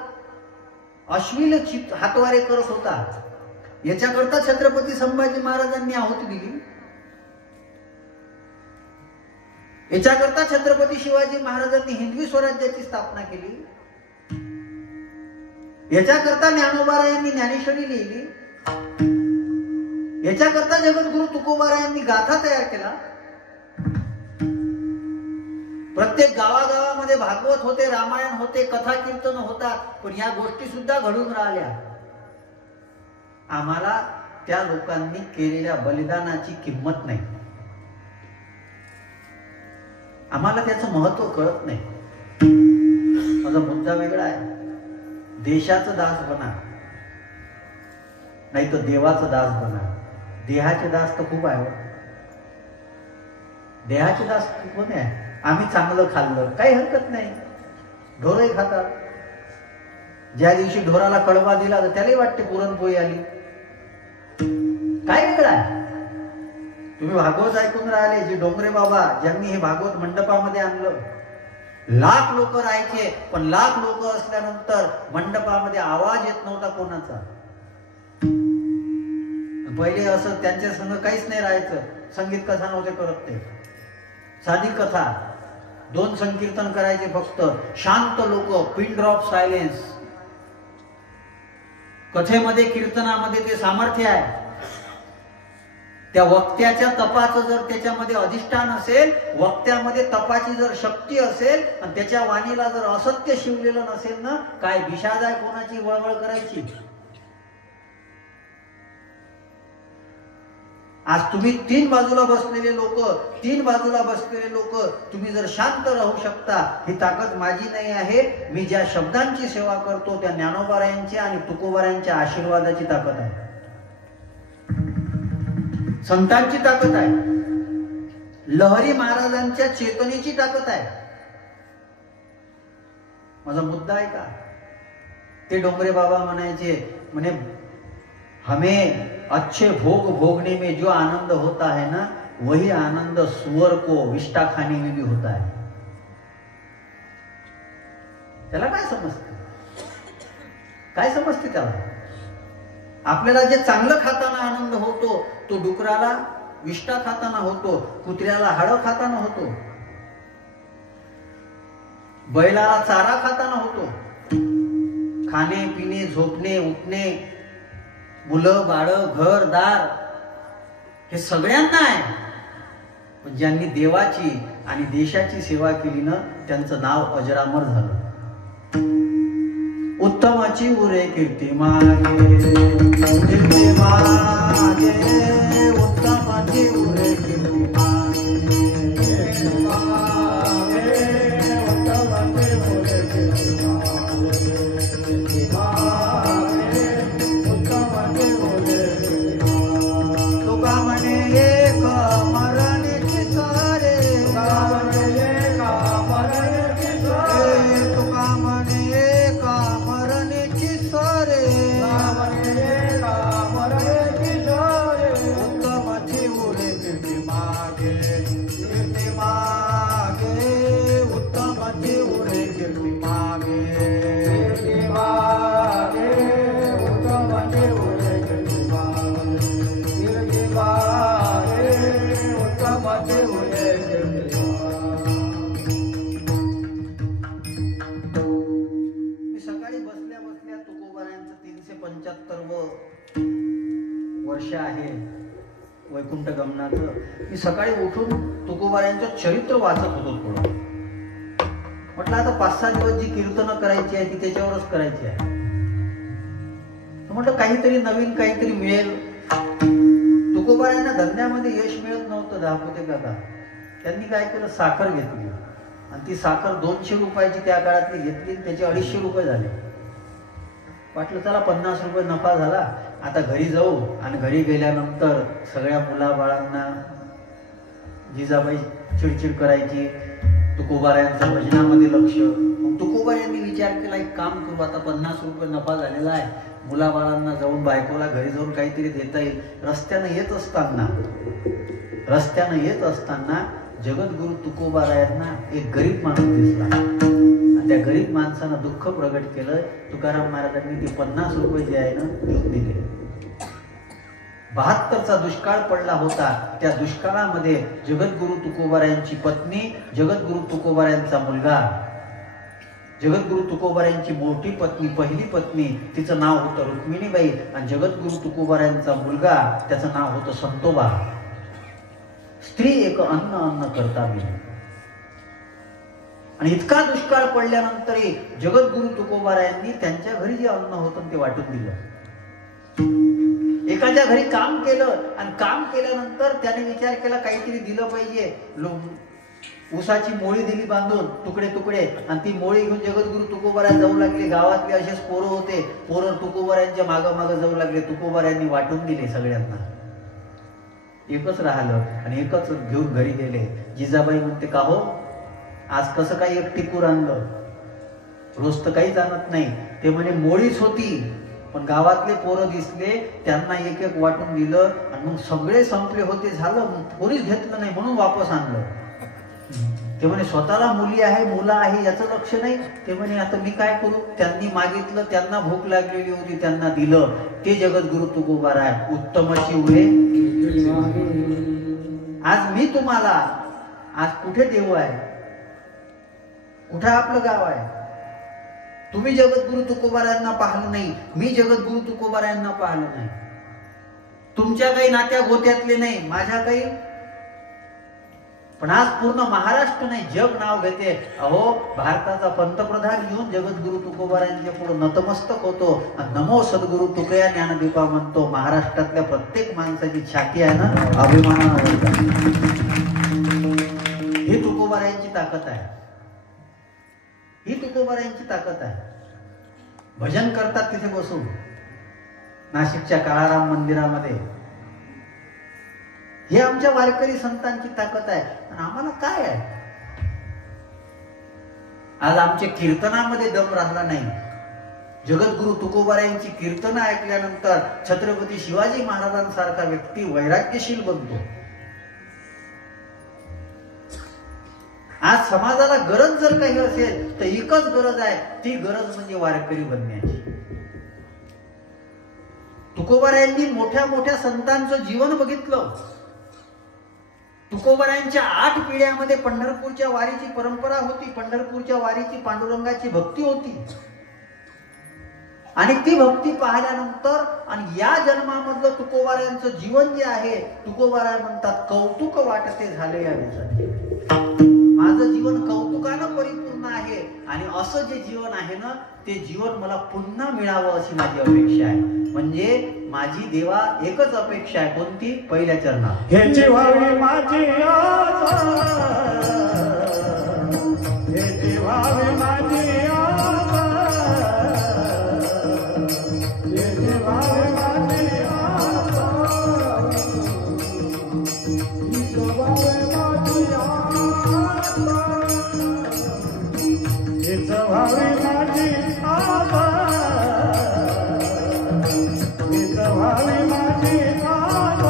अश्लील हातवारे करत होता. याच्याकरता छत्रपती संभाजी महाराजांनी आहुती दिली. याच्याकरता छत्रपती शिवाजी महाराजांनी हिंदवी स्वराज्याची स्थापना केली. याच्याकरता ज्ञानोबारायांनी ज्ञानेश्वरी लिहिली. याच्याकरता जगद्गुरु तुकोबारायांनी गाथा तयार केला. प्रत्येक गावागावामध्ये भागवत होते, रामायण होते, कथा कीर्तन होतात, पण या गोष्टी सुद्धा घडून राहिल्या. आम्हाला त्या लोकांनी केलेल्या बलिदानाची किंमत नाही, आम्हाला त्याचं महत्व कळत नाही. माझा मुद्दा वेगळा आहे. देशाचं दास बना, नाही तर देवाचं दास बना. देहाचे दास तर खूप आहे, देहाचे दास कोण आहे? आम्ही चांगलं खाल्लं काही हरकत नाही, ढोरही खातात. ज्या दिवशी ढोराला कडवा दिला तर त्यालाही वाटते पुरणपोळी आली, काय वेगळं आहे? तुम्ही भागवत ऐकून राहिले, जे डोंगरे बाबा ज्यांनी हे भागवत मंडपामध्ये आणलं, लाख लोक राहायचे, पण लाख लोक असल्यानंतर मंडपामध्ये आवाज येत नव्हता कोणाचा. पहिले असं त्यांच्या संग काहीच नाही राहायचं, संगीत कथा नव्हते करत ते, साधी कथा, 2 संकीर्तन करायचे फक्त, शांत लोक, पिन ड्रॉप सायलेन्स. कथेमध्ये कीर्तनामध्ये ते सामर्थ्य आहे. त्या वक्त्याच्या तपाचं जर त्याच्यामध्ये अधिष्ठान असेल, वक्त्यामध्ये तपाची जर शक्ती असेल आणि त्याच्या वाणीला जर असत्य शिवलेलं नसेल ना, काय विषाद आहे कोणाची वळवळ करायची. आज तुम्ही 3 बाजूला बसलेले लोक, तुम्ही जर शांत राहू शकता, ही ताकद माझी नाही आहे. मी ज्या शब्दांची सेवा करतो त्या ज्ञानोबारायांच्या आणि तुकोबारायांच्या आशीर्वादाची ताकद आहे, संतांची ताकद आहे, लहरी महाराजांच्या चेतनेची ताकद आहे. माझा मुद्दा आहे का? ते डोंगरे बाबा म्हणायचे, म्हणे हमें अच्छे भोग भोगने में जो आनंद होता है ना, वही आनंद सुअर को विष्टा खाने में भी होता है. त्याला काय समजते? काय समजते त्याला? आपल्याला जे चांगलं खाताना आनंद होतो तो डुकराला विष्टा खाताना होतो, कुत्र्याला हाडं खाताना होतो, बैलाला चारा खाताना होतो. खाणे पिणे, झोपणे, उठणे, मुलं बाळं, घर दार, हे सगळ्यांना आहे. पण ज्यांनी देवाची आणि देशाची सेवा केली ना, त्यांचं नाव अजरामर झालं. उत्तमाची उरे कीर्ती मागे, कीर्ती मागे, उत्तमाची उरे कीर्ती मागे, उत्तमाची उरे कीर्ती मागे, उत्तमाची उरे कीर्ती मागे. तुका म्हणे एक मरणीची सारे, तुका म्हणे वर्ष आहे वैकुंठ गमनाचं. मी सकाळी उठून तुकोबारायांचं चरित्र वाचत होतो थोडं. म्हटलं आता 5-6 दिवस जी कीर्तनं करायची आहे ती त्याच्यावरच करायची आहे. म्हटलं काहीतरी नवीन काहीतरी मिळेल. तुकोबारायांना धंद्यामध्ये यश मिळत नव्हतं दाखवते काका. त्यांनी काय केलं, साखर घेतली आणि ती साखर 200 रुपयाची त्या काळातली घेतली, त्याचे 250 रुपये झाले. वाटलं चला 50 रुपये नफा झाला, आता घरी जाऊ. आणि घरी गेल्यानंतर सगळ्या मुलाबाळांना जिजाबाई चिडचिड करायची, तुकोबारायांचं भजनामध्ये लक्ष. मग तुकोबारायांनी विचार केला, एक काम करू, आता 50 रुपये नफा झालेला आहे, मुलाबाळांना जाऊन बायकोला घरी जाऊन काहीतरी देता येईल. रस्त्यानं येत असताना जगद्गुरु तुकोबारायांना एक गरीब माणूस दिसला. त्या गरीब माणसानं दुःख प्रगट केलं. तुकाराम महाराजांनी ते 50 रुपये जे आहे ना देऊन दिले. 72चा दुष्काळ पडला होता. त्या दुष्काळामध्ये जगद्गुरु तुकोबारायांची पत्नी, जगद्गुरु तुकोबारायांचा मुलगा, जगद्गुरु तुकोबारायांची मोठी पत्नी, पहिली पत्नी, तिचं नाव होतं रुक्मिणीबाई. आणि जगद्गुरु तुकोबारायांचा मुलगा, त्याचं नाव होतं संतोबा. स्त्री एक अन्न करता मी. आणि इतका दुष्काळ पडल्यानंतरही जगद्गुरु तुकोबारायांनी त्यांच्या घरी जे अन्न होतं ते वाटून दिलं. एखाद्या घरी काम केलं आणि काम केल्यानंतर त्याने विचार केला काहीतरी दिलं पाहिजे. ऊसाची मोळी दिली बांधून तुकडे तुकडे, आणि ती मोळी घेऊन जगद्गुरु तुकोबाराय जाऊ लागले. गावातले असेच पोरं होते, पोरं तुकोबारायांच्या मागं मागं जाऊ लागले. तुकोबारायांनी वाटून दिले सगळ्यांना. एकच राहिलं आणि एकच घेऊन घरी गेले. जिजाबाई म्हणते, का हो आज कसं काही एक टिकूर आणलं? रोज तर काहीच आणत नाही. ते म्हणे मोळीच होती, पण गावातले पोरं दिसले, त्यांना एक एक वाटून दिलं आणि मग सगळे संपले होते. झालं, कोणीच घेतलं नाही म्हणून वापस आणलं. ते म्हणे स्वतःला मुली आहे, मुलं आहे याचं लक्ष नाही. ते म्हणे आता मी काय करू? त्यांनी मागितलं, त्यांना भूक लागलेली होती, त्यांना दिलं. ते जगद्गुरु तुकोबाराय उत्तमची उरे. आज मी तुम्हाला, आज कुठे देव आहे, कुठे आपलं गाव आहे? तुम्ही जगद्गुरु तुकोबारायांना पाहिलं नाही, मी जगद्गुरु तुकोबारायांना पाहिलं नाही. तुमच्या काही नात्या गोत्यातले नाही, माझ्या काही. पण आज पूर्ण महाराष्ट्र नाही, जग नाव घेते. अहो, भारताचा पंतप्रधान येऊन जगद्गुरु तुकोबारायांच्या पुढे नतमस्तक होतो आणि नमो सद्गुरु तुकया ज्ञानदीपा म्हणतो. महाराष्ट्रातल्या प्रत्येक माणसाची छाती आहे ना अभिमानानं. ही तुकोबारायांची ताकद आहे, ही तुकोबारायांची ताकद आहे. भजन करतात तिथे बसून नाशिकच्या काळाराम मंदिरामध्ये. हे आमच्या वारकरी संतांची ताकद आहे. आणि आम्हाला काय आहे? आज आमच्या कीर्तनामध्ये दम राहिला नाही. जगद्गुरु तुकोबारायांची कीर्तनं ऐकल्यानंतर छत्रपती शिवाजी महाराजांसारखा व्यक्ती वैराग्यशील बनतो. आज समाजाला गरज जर काही असेल तर एकच गरज आहे, ती गरज म्हणजे वारकरी बनण्याची. तुकोबारायांनी मोठ्या मोठ्या संतांचं जीवन बघितलं. तुकोबारायांच्या 8 पिढ्यामध्ये पंढरपूरच्या वारीची परंपरा होती. पंढरपूरच्या वारीची पांडुरंगाची भक्ती होती. आणि ती भक्ती पाहिल्यानंतर आणि या जन्मामधलं तुकोबारायांचं जीवन जे आहे, तुकोबाराय म्हणतात कौतुक वाटते झाले या दिवसाची. माझं जीवन कौतुकानं परिपूर्ण आहे आणि असं जे जीवन आहे ना, ते जीवन मला पुन्हा मिळावं अशी माझी अपेक्षा आहे. म्हणजे माझी देवा एकच अपेक्षा आहे, कोणती? पहिल्या चरणात हे जीवावी माझी आशा, हे जीवावी माझी आशा, हे जीवावी माझी आशा, ही जीवावी माझी आशा, हे जीवावी माझी आशा, हे जीवावी माझी आशा,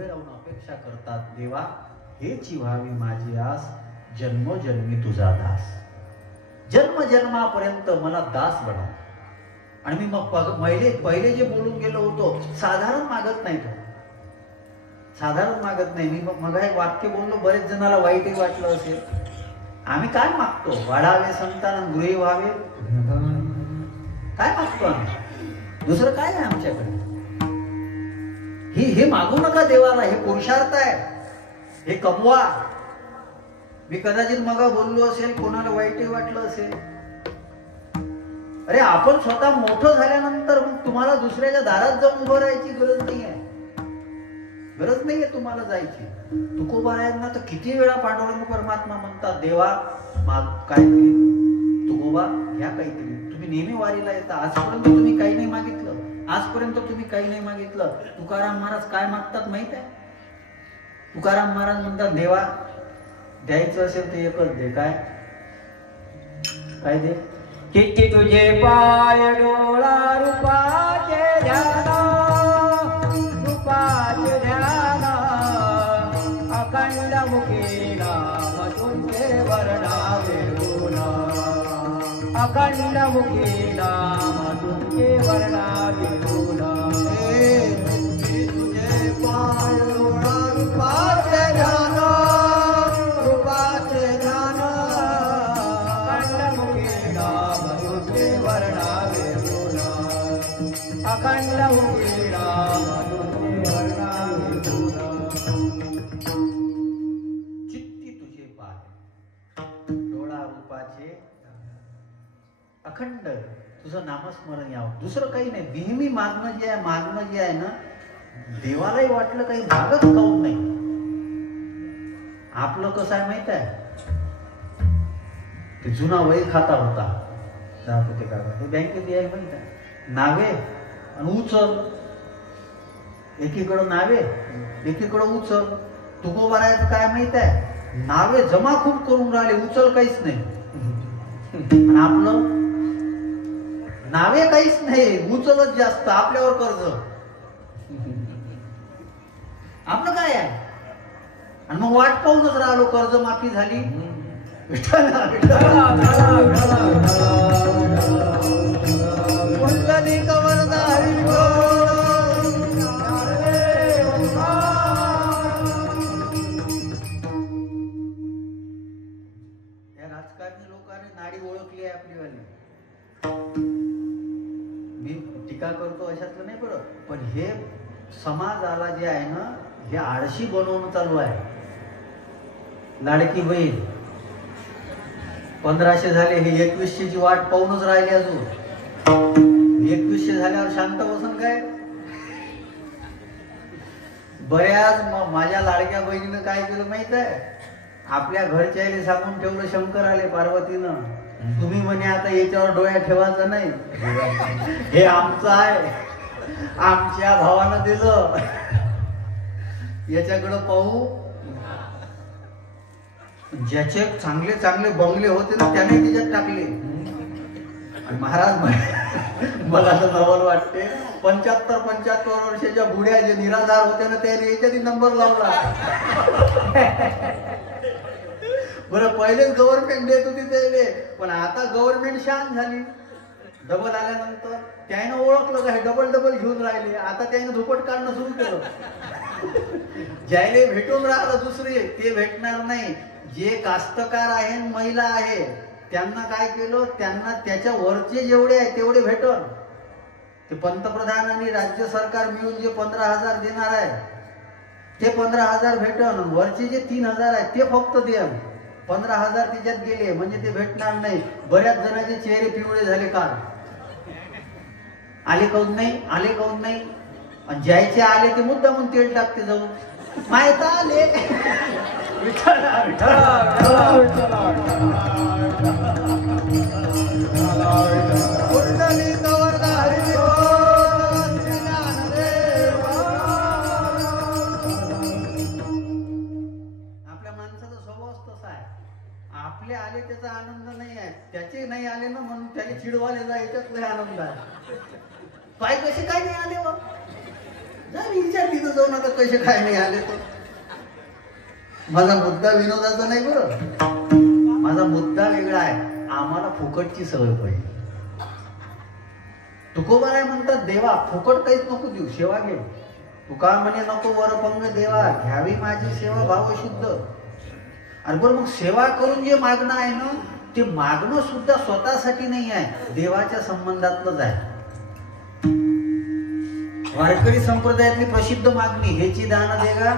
उभे राहून अपेक्षा करतात, देवा हेची व्हावी माझी आस, जन्मोजन्मी तुझा दास. जन्मजन्मापर्यंत मला दास बनव. आणि मी मग पहिले जे बोलून गेलो होतो, साधारण मागत नाही तो, साधारण मागत नाही. मी मग एक वाक्य बोललो, बरेच जणाला वाईटही वाटलं असेल. आम्ही काय मागतो? वाढावे संतान गृही व्हावे, काय मागतो आम्ही? दुसरं काय आहे आमच्याकडे? हे मागू नका देवाला, हे पुरुषार्थ आहे, हे कमवा. मी कदाचित मग बोललो असेल, कोणाला वाईटही वाटलं असेल. अरे आपण स्वतः मोठं झाल्यानंतर मग तुम्हाला दुसऱ्याच्या दारात जाऊन उभं राहायची गरज नाहीये, गरज नाहीये तुम्हाला जायची. तुकोबारायांना तर किती वेळा पांडुरंग परमात्मा म्हणतात, देवा काहीतरी, तुकोबा घ्या काहीतरी. तुम्ही नेहमी वारीला येता, आजपर्यंत तुम्ही काही नाही मागितलं, आजपर्यंत तुम्ही काही नाही मागितलं. तुकाराम महाराज काय मागतात माहित आहे? तुकाराम महाराज म्हणतात, देवा द्यायचं असेल ते एकच दे. काय काय दे? किती तुझे पाय डोळा रूपाचे ध्यान, रूपाचे ध्यान, अखंड मुखी नाम तुझे वर्णावे गुण, अखंड मुखी नाम तुझे वर्णावे गुण. तुझे पाय डोळा रूपाचे ध्यान, रूपाचे ध्यान, अखंड मुखी नाम तुझे वर्णावे गुण, अखंड मुखी नाम तुझे वर्णावे गुण. चित्ती तुझे पाय डोळा रूपाचे, अखंड तुझं नामस्मरण यावं. दुसरं काही नाही. नेहमी मागणं जे आहे ना, देवालाही वाटलं काही मागत काऊन नाही. आपलं कसं आहे माहित आहे? ते जुना वही खाता होता, दाखवते का ते बँकेत यायला माहित आहे, नावे आणि उचल, एकीकडं नावे एकीकडं उचल. तुकोबारायचं काय माहित आहे? नावे जमा खूप करून राहिले, उचल काहीच नाही. आणि आपलं नावे काहीच नाही, उचलच जास्त, आपल्यावर कर्ज. आपलं काय आहे? आणि मग वाट पाहूनच राहिलो, कर्ज माफी झाली. राजकारणी लोकांनी नाडी ओळखली आहे आपलीवाली. मी टीका करतो अशातलं नाही बरं, पण हे समाजाला जे आहे ना, हे आळशी बनवणं चालू आहे. लाडकी बहीण 1500 झाले, हे 2100ची वाट पाहूनच राहिली. अजून 2100 झाल्यावर शांत बसन काय? बऱ्याच माझ्या लाडक्या बहिणीनं काय केलं माहित आहे? आपल्या घरच्याला सांगून ठेवलं, शंकर आले पार्वतीनं, तुम्ही म्हणे आता याच्यावर डोळ्या ठेवायचं नाही, हे आमचं आहे, आमच्या भावानं दिलं, याच्याकडं पाहू. ज्याचे चांगले चांगले बंगले होते ना, त्याने त्याच्यात टाकले. आणि महाराज मला असं नवल वाटते, 75 वर्षाच्या बुड्या जे निराधार होत्या ना, त्याने याच्यात नंबर लावला. बरं पहिलेच गव्हर्नमेंट देत होती त्याने, पण आता गव्हर्नमेंट शांत झाली. डबल आल्यानंतर त्यानं ओळखलं का हे डबल घेऊन राहिले. आता त्याने धुपट काढणं सुरू केलं. ज्याने भेटून राहिलं दुसरे ते भेटणार नाही. जे कास्तकार आहे, महिला आहे, त्यांना काय केलं, त्यांना त्याच्या वरचे जेवढे आहे तेवढे भेटल. ते पंतप्रधान आणि राज्य सरकार मिळून जे 15,000 देणार आहे ते 15,000 भेटल. वरचे जे 3,000 आहे ते फक्त द्या. 15,000 त्याच्यात गेले म्हणजे ते भेटणार नाही. बऱ्याच जणांचे चेहरे पिवळे झाले. का आले काऊन नाही, आले काऊन नाही? आणि ज्याचे आले ते मुद्दा म्हणून तेल टाकते जाऊन, माहित आले. आपल्या माणसाचा स्वभाव तसा आहे. आपले आले त्याचा आनंद नाही आहे, त्याचे नाही आले ना म्हणून त्याने चिडवाले जा, याच्यात लय आनंद आहे. पाय कसे काय नाही आले? जा विचार तिथं जाऊन आता कसे काय नाही आले तर. माझा मुद्दा विनोदाचा नाही बरं, माझा मुद्दा वेगळा आहे. आम्हाला फुकटची सवय पडली. तुकोबाराय म्हणतात देवा फुकट काहीच नको देऊ, सेवा घे. तुका म्हणे नको वरपंग देवा, घ्यावी माझी सेवा भाव शुद्ध. अरे बरं मग सेवा करून जे मागणं आहे ना, ते मागणं सुद्धा स्वतःसाठी नाही आहे, देवाच्या संबंधातलंच आहे. वारकरी संप्रदायातली प्रसिद्ध मागणी, हेची दान देगा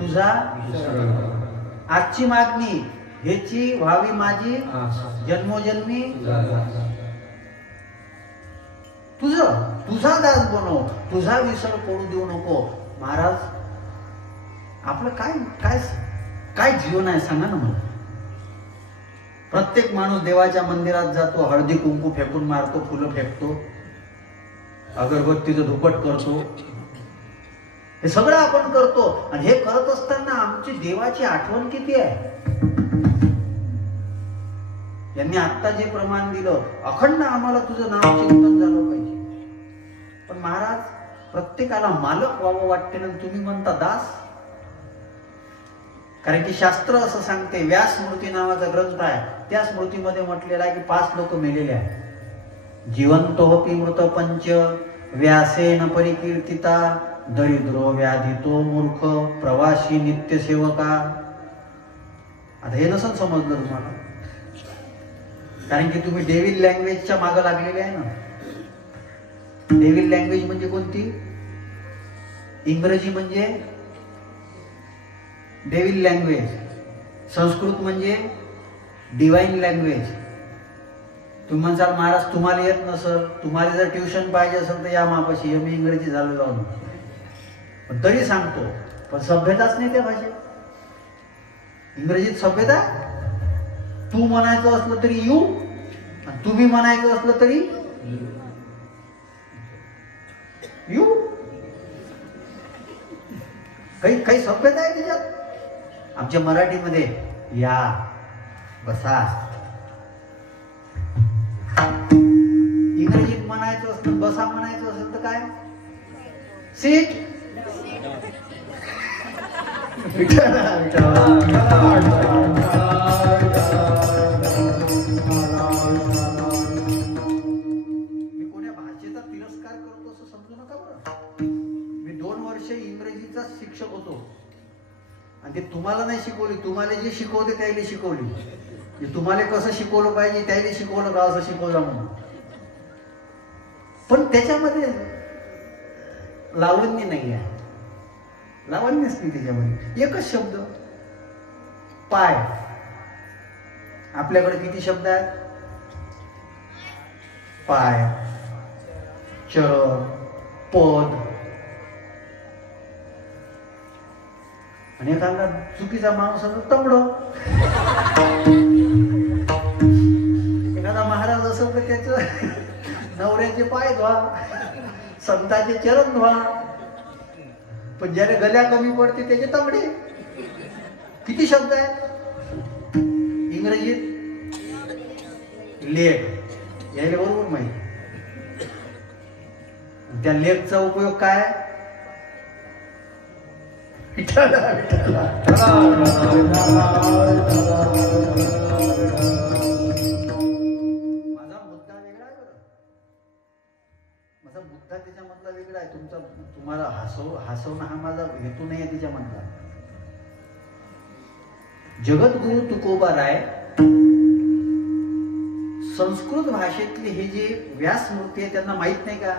तुझा. आजची मागणी, हेची व्हावी माझी जन्मोजन्मी. तुझा दास बनव, तुझा विसर पडू देऊ नको. महाराज आपलं काय काय काय जीवन आहे सांगा ना मला. प्रत्येक माणूस देवाच्या मंदिरात जातो, हळदी कुंकू फेकून मारतो, फुलं फेकतो, अगरबत्तीचं धुपट करतो, हे सगळं आपण करतो. आणि हे करत असताना आमची देवाची आठवण किती आहे. यांनी आत्ता जे प्रमाण दिलं, अखंड आम्हाला तुझं नाम चिंतन झालं पाहिजे. पण महाराज प्रत्येकाला मालक व्हावं वाटते ना, तुम्ही म्हणता दास. कारण की शास्त्र असं सांगते, व्यास स्मृती नावाचा ग्रंथ आहे, त्या स्मृतीमध्ये म्हटलेला आहे की 5 लोक मेलेले आहेत. जिवंतोपि मृत पंच, व्यासेन परिकीर्तिता, दरिद्रो व्याधितो मूर्ख, प्रवासी नित्य सेवका. आता हे नसन समजलं तुम्हाला, कारण की तुम्ही डेव्हिल लँग्वेजच्या मागे लागलेले आहे ना. डेव्हिल लँग्वेज म्हणजे कोणती? इंग्रजी म्हणजे डेव्हिल लँग्वेज, संस्कृत म्हणजे डिवाइन लँग्वेज. तुम्ही म्हणसाल महाराज तुम्हाला येत नसल, तुम्हाला जर ट्युशन पाहिजे असेल तर या मापाशी, मी इंग्रजी झालेलो आहोत. पण तरी सांगतो, पण सभ्यताच नाही त्या भाषेत. इंग्रजीत सभ्यता, तू म्हणायचं असलं तरी यू, आणि तुम्ही म्हणायचं असलं तरी यू. काही काही सभ्यता आहे त्याच्यात. आमच्या मराठीमध्ये या, बसा. इंग्रजीत म्हणायचं असतं, बसा म्हणायचं असेल तर काय, सीट. इंग्रजीचा शिक्षक होतो आणि ते तुम्हाला नाही शिकवली, तुम्हाला जे शिकवते त्याला शिकवली. तुम्हाला कसं शिकवलं पाहिजे त्याला शिकवलं का, असं शिकवलं म्हणून. पण त्याच्यामध्ये लावण्य नाही आहे, लावण्यच नाही त्याच्यामध्ये. एकच शब्द पाय. आपल्याकडे किती शब्द आहेत? पाय, चरण, पद. आणि एखादा चुकीचा माणूस असतो तंबड. एखादा महाराज असेल तर त्याचं नवऱ्याचे पाय धुवा, संतांचे चरण धुवा. पण ज्याने गल्या कमी पडते त्याचे तंबडे. किती शब्द आहेत इंग्रजीत? लेग. यायला बरोबर माहिती. त्या लेगचा उपयोग काय? माझा मुद्दा वेगळा आहे बरं. माझा मुद्दा त्याच्यामधला वेगळा आहे. तुम्हाला हसवणं हा माझा हेतू नाही आहे त्याच्यामधला. जगद्गुरु तुकोबाराय संस्कृत भाषेतले हे जे व्यास मूर्ती आहे त्यांना माहित नाही का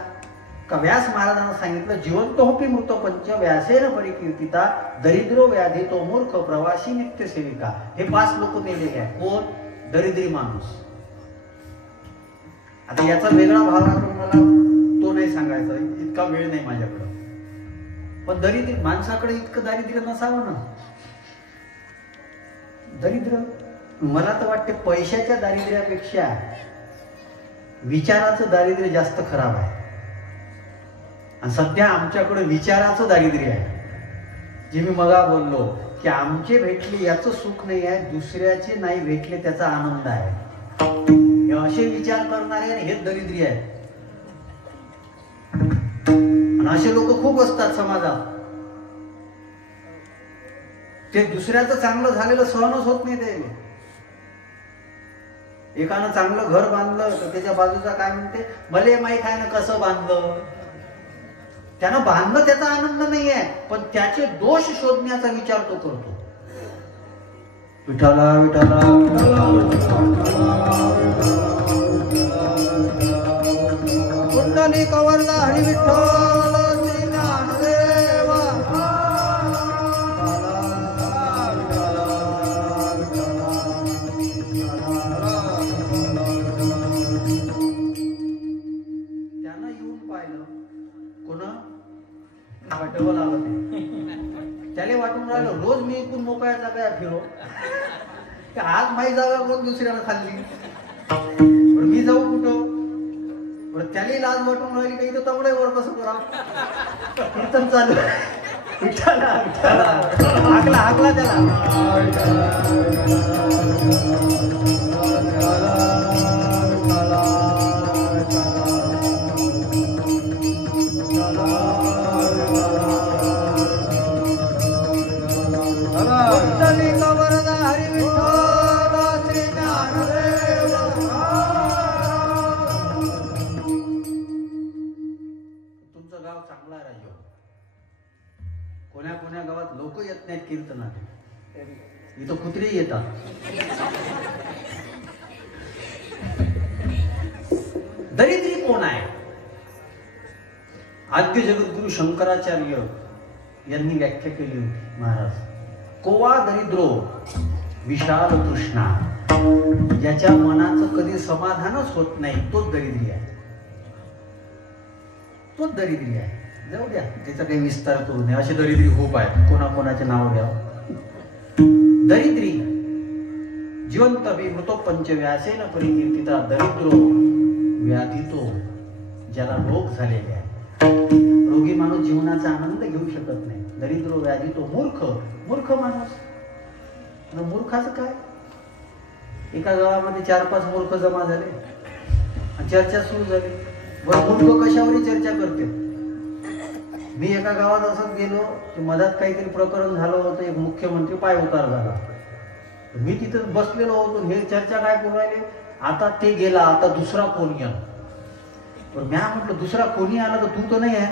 व्यास महाराजांना सांगितलं, जिवंतोपि मृत पंच, व्यासेन परिकीर्तिता, दरिद्रो व्याधितो मूर्ख, प्रवासी नित्य सेविका. हे 5 लोक मेलेले आहेत. कोण? दरिद्री माणूस. आता याचा वेगळा भाव आहे, मला तो नाही सांगायचा, इतका वेळ नाही माझ्याकडे. पण दरिद्री माणसाकडे इतकं दारिद्र्य नसावं ना. दरिद्र मला तर वाटते पैशाच्या दारिद्र्यापेक्षा विचाराचं दारिद्र्य जास्त खराब आहे. आणि सध्या आमच्याकडे विचाराचं दारिद्र्य आहे. जे मी मगा बोललो की आमचे भेटले याचं सुख नाही आहे, दुसऱ्याचे नाही भेटले त्याचा आनंद आहे. हे असे विचार करणारे हेच दरिद्री आहे. आणि असे लोक खूप असतात समाजात. ते दुसऱ्याचं चांगलं झालेलं सहनच होत नाही. ते एकानं चांगलं घर बांधलं तर त्याच्या बाजूचा काय म्हणते, मले माहीत आहे ना कसं बांधलं. त्यानं बांधलं त्याचा आनंद नाही आहे, पण त्याचे दोष शोधण्याचा विचार तो करतो. विठाला विठाला कुंडली कवरला हरी विठ्ठल श्री ज्ञानदेवा. त्यानं येऊन पाहिलं कोण डबल आलं ते. त्याला वाटून राहिलं रोज मी इकडून मोकळ्या जागा फिरो, आज माझी जागा कोण दुसऱ्याला खाल्ली, मी जाऊ कुठं. त्याला लाज वाटून राहिली काही तर तवड्यावर कसं करा. कीर्तन चालू विठाला विठाला हाकला हाकला त्याला. कोण्या कोण्या गावात लोक येत नाहीत कीर्तनात, इथं कुत्रे येतात. दरिद्री कोण आहे? आद्य जगद्गुरु शंकराचार्य यांनी व्याख्या केली होती महाराज. कोवा दरिद्रो विशाल तृष्णा. ज्याच्या मनाचं कधी समाधानच होत नाही तोच दरिद्री आहे. तोच दरिद्री आहे. जाऊ द्या, त्याचा काही विस्तार करू नये. असे दरिद्री खूप आहेत, कोणाकोणाचे नाव घ्यावं. दरिद्री जिवंत मृतो पंचव्यासेन परिकीर्तिता. दरिद्रो व्याधितो, ज्याला रोग झालेले आहे. रोगी माणूस जीवनाचा आनंद घेऊ शकत नाही. दरिद्रो व्याधितो. मूर्ख, मूर्ख माणूस. मूर्खाचं काय? एका गावामध्ये 4-5 मूर्ख जमा झाले, चर्चा सुरू झाली. बरं, मूर्ख कशावर चर्चा करते? मी एका गावात असंच गेलो की मधात काहीतरी प्रकरण झालं होतं. एक मुख्यमंत्री पाय उतार झाला. मी तिथं बसलेलो होतो. हे चर्चा काय करू राहिले, आता ते गेला, आता दुसरा कोणी आला. पण मी म्हटलं दुसरा कोणी आला तर तू तर नाही आहे,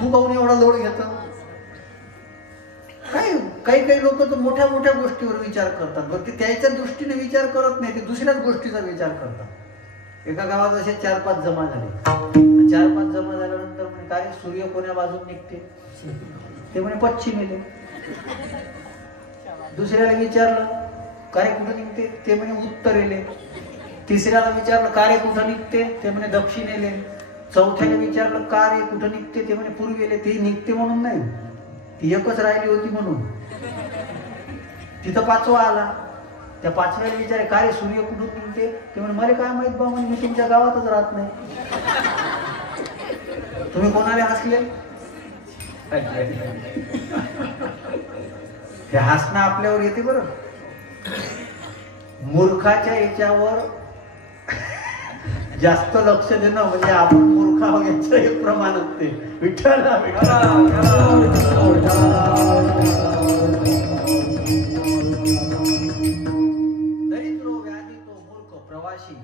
तू काहून एवढा लोड घेतो? काही काही लोक तर मोठ्या मोठ्या गोष्टीवर विचार करतात. बरं, ते त्याच्या दृष्टीने विचार करत नाही, ते दुसऱ्याच गोष्टीचा विचार करतात. एका गावात असे 4-5 जमा झाले. 4-5 जमा झाल्यानंतर म्हणे काय सूर्य कोण्या बाजून निघते? ते म्हणे पश्चिमेले. दुसऱ्याला विचारलं काय कुठं निघते? ते म्हणे उत्तरेले. तिसऱ्याला विचारलं कार्य कुठं निघते? ते म्हणे दक्षिणेले. चौथ्याला विचारलं कार्य कुठं निघते? ते म्हणे पूर्वेले. ती निघते म्हणून नाही, ती एकच राहिली होती म्हणून. तिथं 5वा आला. त्या 5व्याला विचारे काय सूर्य कुठून निघते? ते म्हणे मला काय माहित बा, म्हणजे मी तुमच्या गावातच राहत नाही. तुम्ही कोणाला हसले? हे हसणं आपल्यावर येते बरं. मूर्खाच्या याच्यावर जास्त लक्ष देणं म्हणजे आपण मूर्ख आहोत याचं एक प्रमाण असते. विठ्ठला दरिद्रो व्याधितो मूर्ख प्रवासी.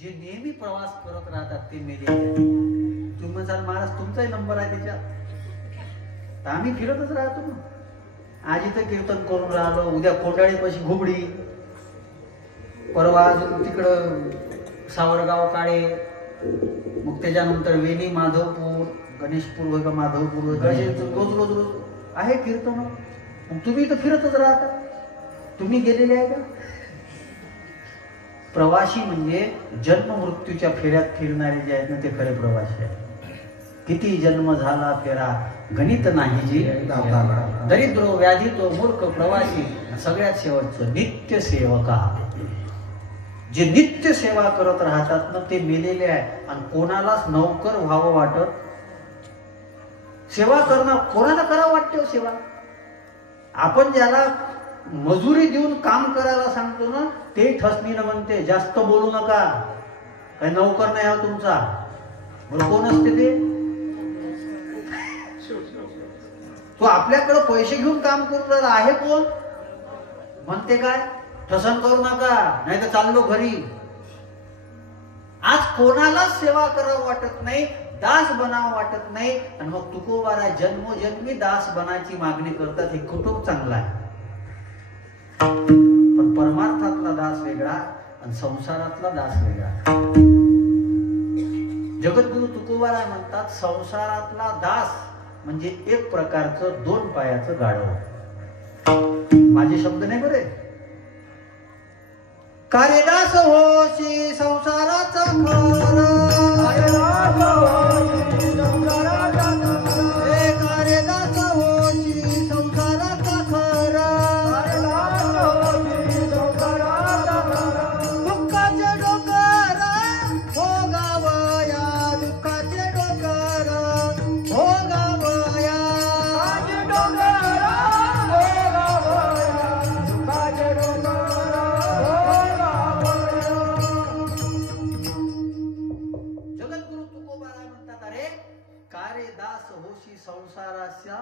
जे नेहमी प्रवास करत राहतात ते मेले. तुम्ही म्हणाल महाराज तुमचाही नंबर आहे त्याच्यात, तर आम्ही फिरतच राहतो ना. आज इथं कीर्तन करून राहिलो, उद्या कोंडाळीपाशी घुबडी, परवा अजून तिकडं सावरगाव काळे, मग त्याच्यानंतर वेणी माधवपूर, गणेशपूर होय का माधवपूर, असे रोज रोज रोज आहे कीर्तन. मग तुम्ही इथं फिरतच राहता. तुम्ही गेलेले आहे का? प्रवासी म्हणजे जन्म मृत्यूच्या फेऱ्यात फिरणारे जे आहेत ना, ते खरे प्रवासी आहेत. किती जन्म झाला फेरा गणित नाही जी. दरिद्रो व्याधितो मूर्ख प्रवासी. सगळ्यात शेवटचं नित्य सेवका. जे नित्य सेवा करत राहतात ना ते मेलेले आहे. आणि कोणालाच नौकर व्हावं वाटत. सेवा करणं कोणाला करावं वाटते सेवा? आपण ज्याला मजुरी देऊन काम करायला सांगतो ना ते ठसनीनं म्हणते जास्त बोलू नका, काही नौकर नाही हा तुमचा. बरं, कोण असते ते? तो आपल्याकडे पैसे घेऊन काम करून राहिला आहे कोण? म्हणते काय ठसन करू नका नाही तर चाललो घरी. आज कोणालाच सेवा करावं वाटत नाही, दास बनावं वाटत नाही, आणि मग तुकोबारा जन्मोजन्मी दास बनायची मागणी करतात. हे कुटुंब चांगलं आहे, पण परमार्थातला दास वेगळा आणि संसारातला दास वेगळा. जगद्गुरु तुकोबाराय म्हणतात संसारातला दास म्हणजे एक प्रकारचं 2 पायाचं गाढव. माझे शब्द नाही बरे. कार्यदास होशी संसाराचा खर, कार्यदास होशी संसाराचा खर, हे कार्यदास होशी संसाराचा खर, कार्यदास होशी संसाराचा खर. दुःखाचे डोकर भोगावया, दुःखाचे डोकर भोगावया, दुःखाचे डोकर दास होशी संसाराच्या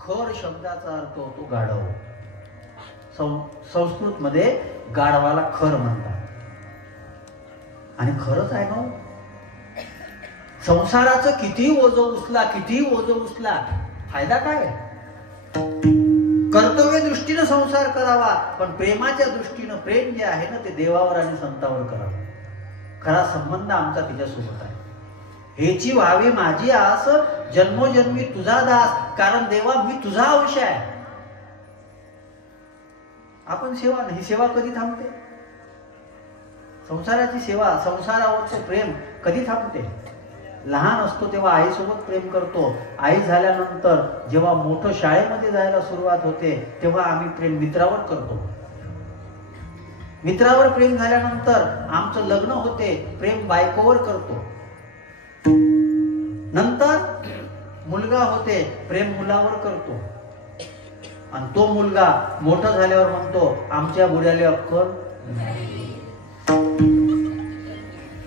खर शब्दाचा अर्थ होतो गाढव. संस्कृत मध्ये गाढवाला खर म्हणतात. आणि खरंच आहे ना, संसाराचं किती ओझ उचला फायदा काय? कर्तव्य दृष्टीनं संसार करावा, पण प्रेमाच्या दृष्टीनं प्रेम जे आहे ना ते देवावर आणि संतावर करावं. खरा संबंध आमचा तिच्यासोबत आहे. हेची व्हावी माझी आस, जन्मोजन्मी तुझा दास, कारण देवा मी तुझा अंश आहे. आपण सेवा नाही, सेवा कधी थांबते? संसाराची सेवा, संसारावरचं प्रेम कधी थांबते? लहान असतो तेव्हा आईसोबत प्रेम करतो. आई झाल्यानंतर जेव्हा मोठं शाळेमध्ये जायला सुरुवात होते तेव्हा आम्ही प्रेम मित्रावर करतो. मित्रावर प्रेम झाल्यानंतर आमचं लग्न होते, प्रेम बायकोवर करतो. नंतर मुलगा होते, प्रेम मुलावर करतो. आणि तो मुलगा मोठा झाल्यावर म्हणतो आमच्या बुड्याले अक्कल.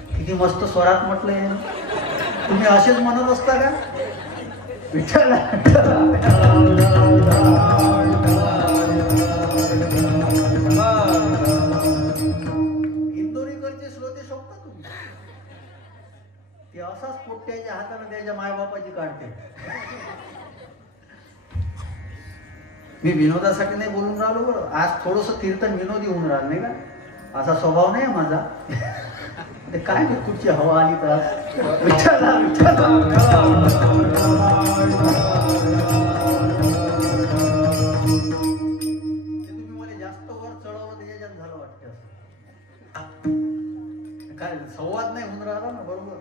किती मस्त स्वरात म्हटलंय. तुम्ही असेच म्हणत असता का? विठ्ठल इंदोरीकरचे श्रोते शोधता तुम्ही. ते असाच पोट्याच्या हाताने त्याच्या मायबापाची काढते. मी विनोदासाठी नाही बोलून राहिलो बरं. आज थोडस कीर्तन विनोदी होऊन राहिलं नाही का? असा स्वभाव नाही माझा. ते काय कुठची हवा आली तर तुम्ही मला जास्त वर चढवलं त्याच्यात झालं वाटतं. काय संवाद नाही होऊन राहिला ना. बरोबर,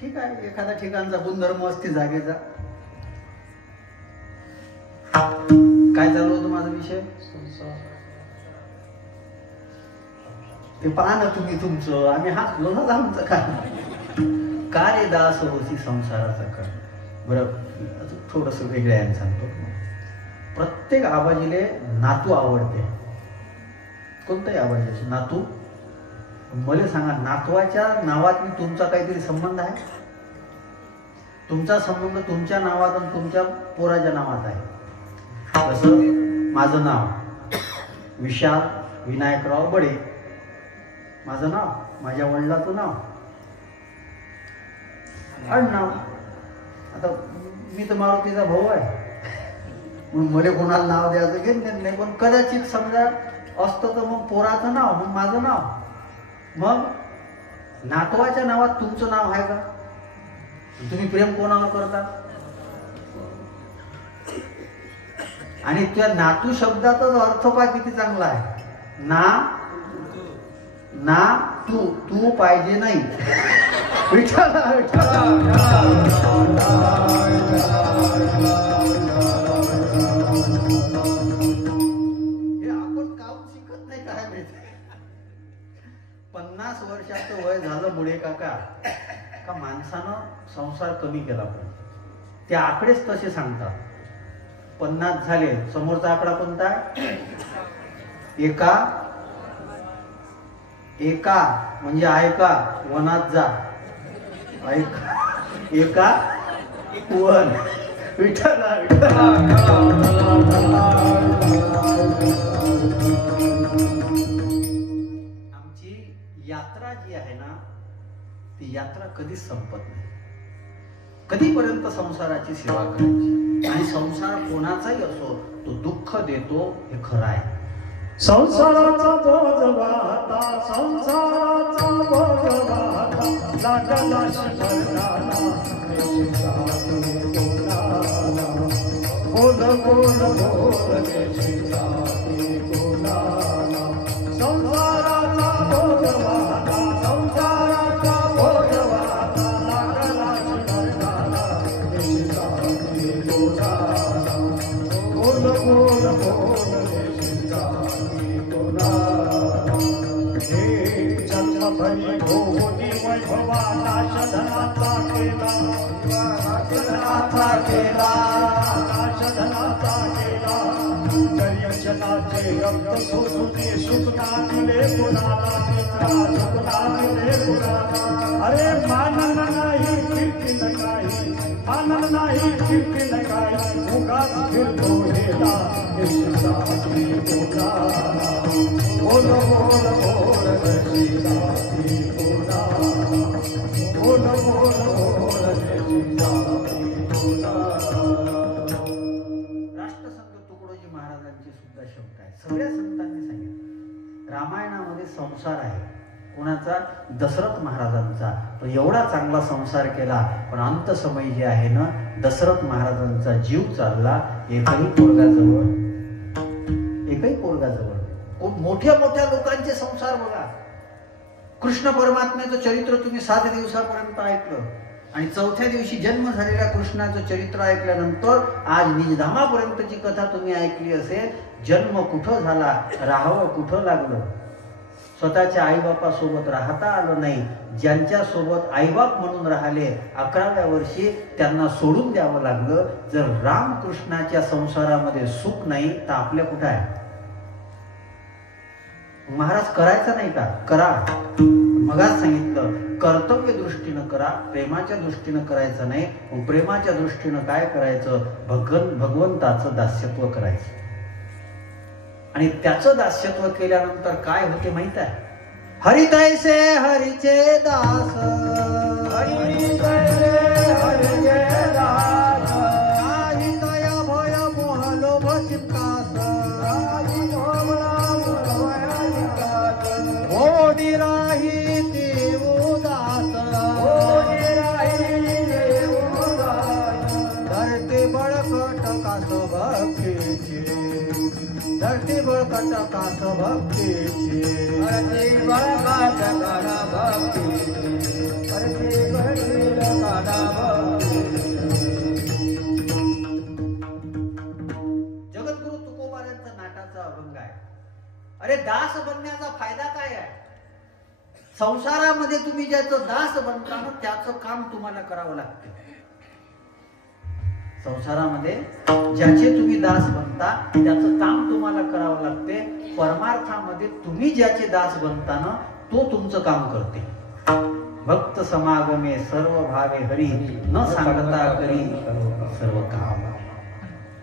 ठीक आहे. एखाद्या ठिकाणचा गुणधर्म असते जागेचा. काय चालू होतं माझा विषय? ते पहा ना तुम्ही तुमचं. आम्ही हसलो ना आमचं का रे दास होशी संसाराचा कर. बरं, थोडस वेगळ्या याने सांगतो. प्रत्येक आबाजीले नातू आवडते. कोणताही आबाजीचे नातू. मला सांगा, नातवाच्या नावात मी तुमचा काहीतरी संबंध आहे? तुमचा संबंध तुमच्या नावात आणि तुमच्या पोराच्या नावात आहे. जसं माझं नाव विशाल विनायकराव बडे, माझं नाव, माझ्या वडिलाचं नाव, आडनाव. आता मी तर मारुतीचा भाऊ आहे म्हणून मला कोणाला नाव द्यायचं घेत नाही. पण कदाचित समजा असतं तर मग पोराचं नाव, मग माझं नाव. मग नातवाच्या नावात तुमचं नाव आहे का? तुम्ही प्रेम कोणावर करता? आणि त्या नातू शब्दाचाच अर्थ पहा किती चांगला आहे. ना तू, तू पाहिजे नाही. विठ्ठल हे आपण काम शिकत नाही काय माहिती. 50 वर्षाचं वय झालं मुळे काका का माणसानं संसार कमी केला पाहिजे. ते आकडेच तसे सांगतात. 50 झाले. समोरचा आकडा कोणता? एका म्हणजे ऐका, वनात जा. ऐका, एका वन. विठ्ठला विठ्ठला. आमची यात्रा जी आहे ना ती यात्रा कधीच संपत नाही. कधीपर्यंत संसाराची सेवा करायची आणि संसार कोणाचाही असो तो दुःख देतो हे खरं आहे. संसाराचा बोज वाहता संसाराचा बोज वाहता लागला शिवराला बोल बोल बोल संसाराचा बोज वाहता संसाराचा बोज वाहता लागला शिवराला बोल बोल बोल जन्मभरी भोवती वैभवा नाशधनाचा केला नाशधनाचा केला दर्शनाचे रक्त सोसूने सुखना दिले कुणाला मित्रा सुखना दिले कुणाला. अरे मानन नाही कीर्ती काही मानन नाही कीर्ती काही उगाच फिरतो हेला यशसाची बोला बोल बोल बोल यशसाची बोला बोल बोल बोल यशसाची बोला. राष्ट्रसंत तुकडोजी महाराजांचे सुद्धा शब्द आहे. सगळ्या संतांनी सांगितलं रामायणामध्ये संसार आहे कोणाचा दशरथ महाराजांचा. तो एवढा चांगला संसार केला पण अंतसमयी जे आहे ना दशरथ महाराजांचा जीव चालला. एकही पोरगाजवळ मोठ्या मोठ्या लोकांचे संसार बघा. कृष्ण परमात्म्याचं चरित्र तुम्ही 7 दिवसापर्यंत ऐकलं आणि 4थ्या दिवशी जन्म झालेल्या कृष्णाचं चरित्र ऐकल्यानंतर आज निजधामापर्यंतची कथा तुम्ही ऐकली असेल. जन्म कुठं झाला राहावं कुठं लागलं. स्वतःच्या आईबापासोबत राहता आलं नाही. ज्यांच्या सोबत आईबाप म्हणून राहिले 11व्या वर्षी त्यांना सोडून द्यावं लागलं. जर रामकृष्णाच्या संसारामध्ये सुख नाही तर आपल्या कुठं आहे. महाराज करायचं नाही का करा. मगाच सांगितलं कर्तव्य दृष्टीनं करा प्रेमाच्या दृष्टीनं करायचं नाही. मग प्रेमाच्या दृष्टीनं काय करायचं भगवंताचं दास्यत्व करायचं आणि त्याचं दास्यत्व केल्यानंतर काय होते माहित आहे. हरी तैसे हरीचे दास हरी तैसे हरीचे दास काही तया भय मोह लोभ चित्तास ओढी राही देव दास धरते बळकट कास भक्तीचे धरती बळकट कास भक्तीचे धरती बळकट काना भक्तीचे धरती बळकट काना भक्तीचे. जगद्गुरु तुकोबारांचा नाटाचा अभंग आहे. अरे दास बनण्याचा फायदा काय आहे. संसारामध्ये तुम्ही ज्याचं दास बनता ना त्याचं काम तुम्हाला करावं लागते. संसारामध्ये ज्याचे तुम्ही दास बनता त्याचं काम तुम्हाला करावं लागते. परमार्थामध्ये तुम्ही ज्याचे दास बनता ना तो तुमचं काम करते. भक्त समागमे सर्व भावे हरी न सांगता करी सर्व काम.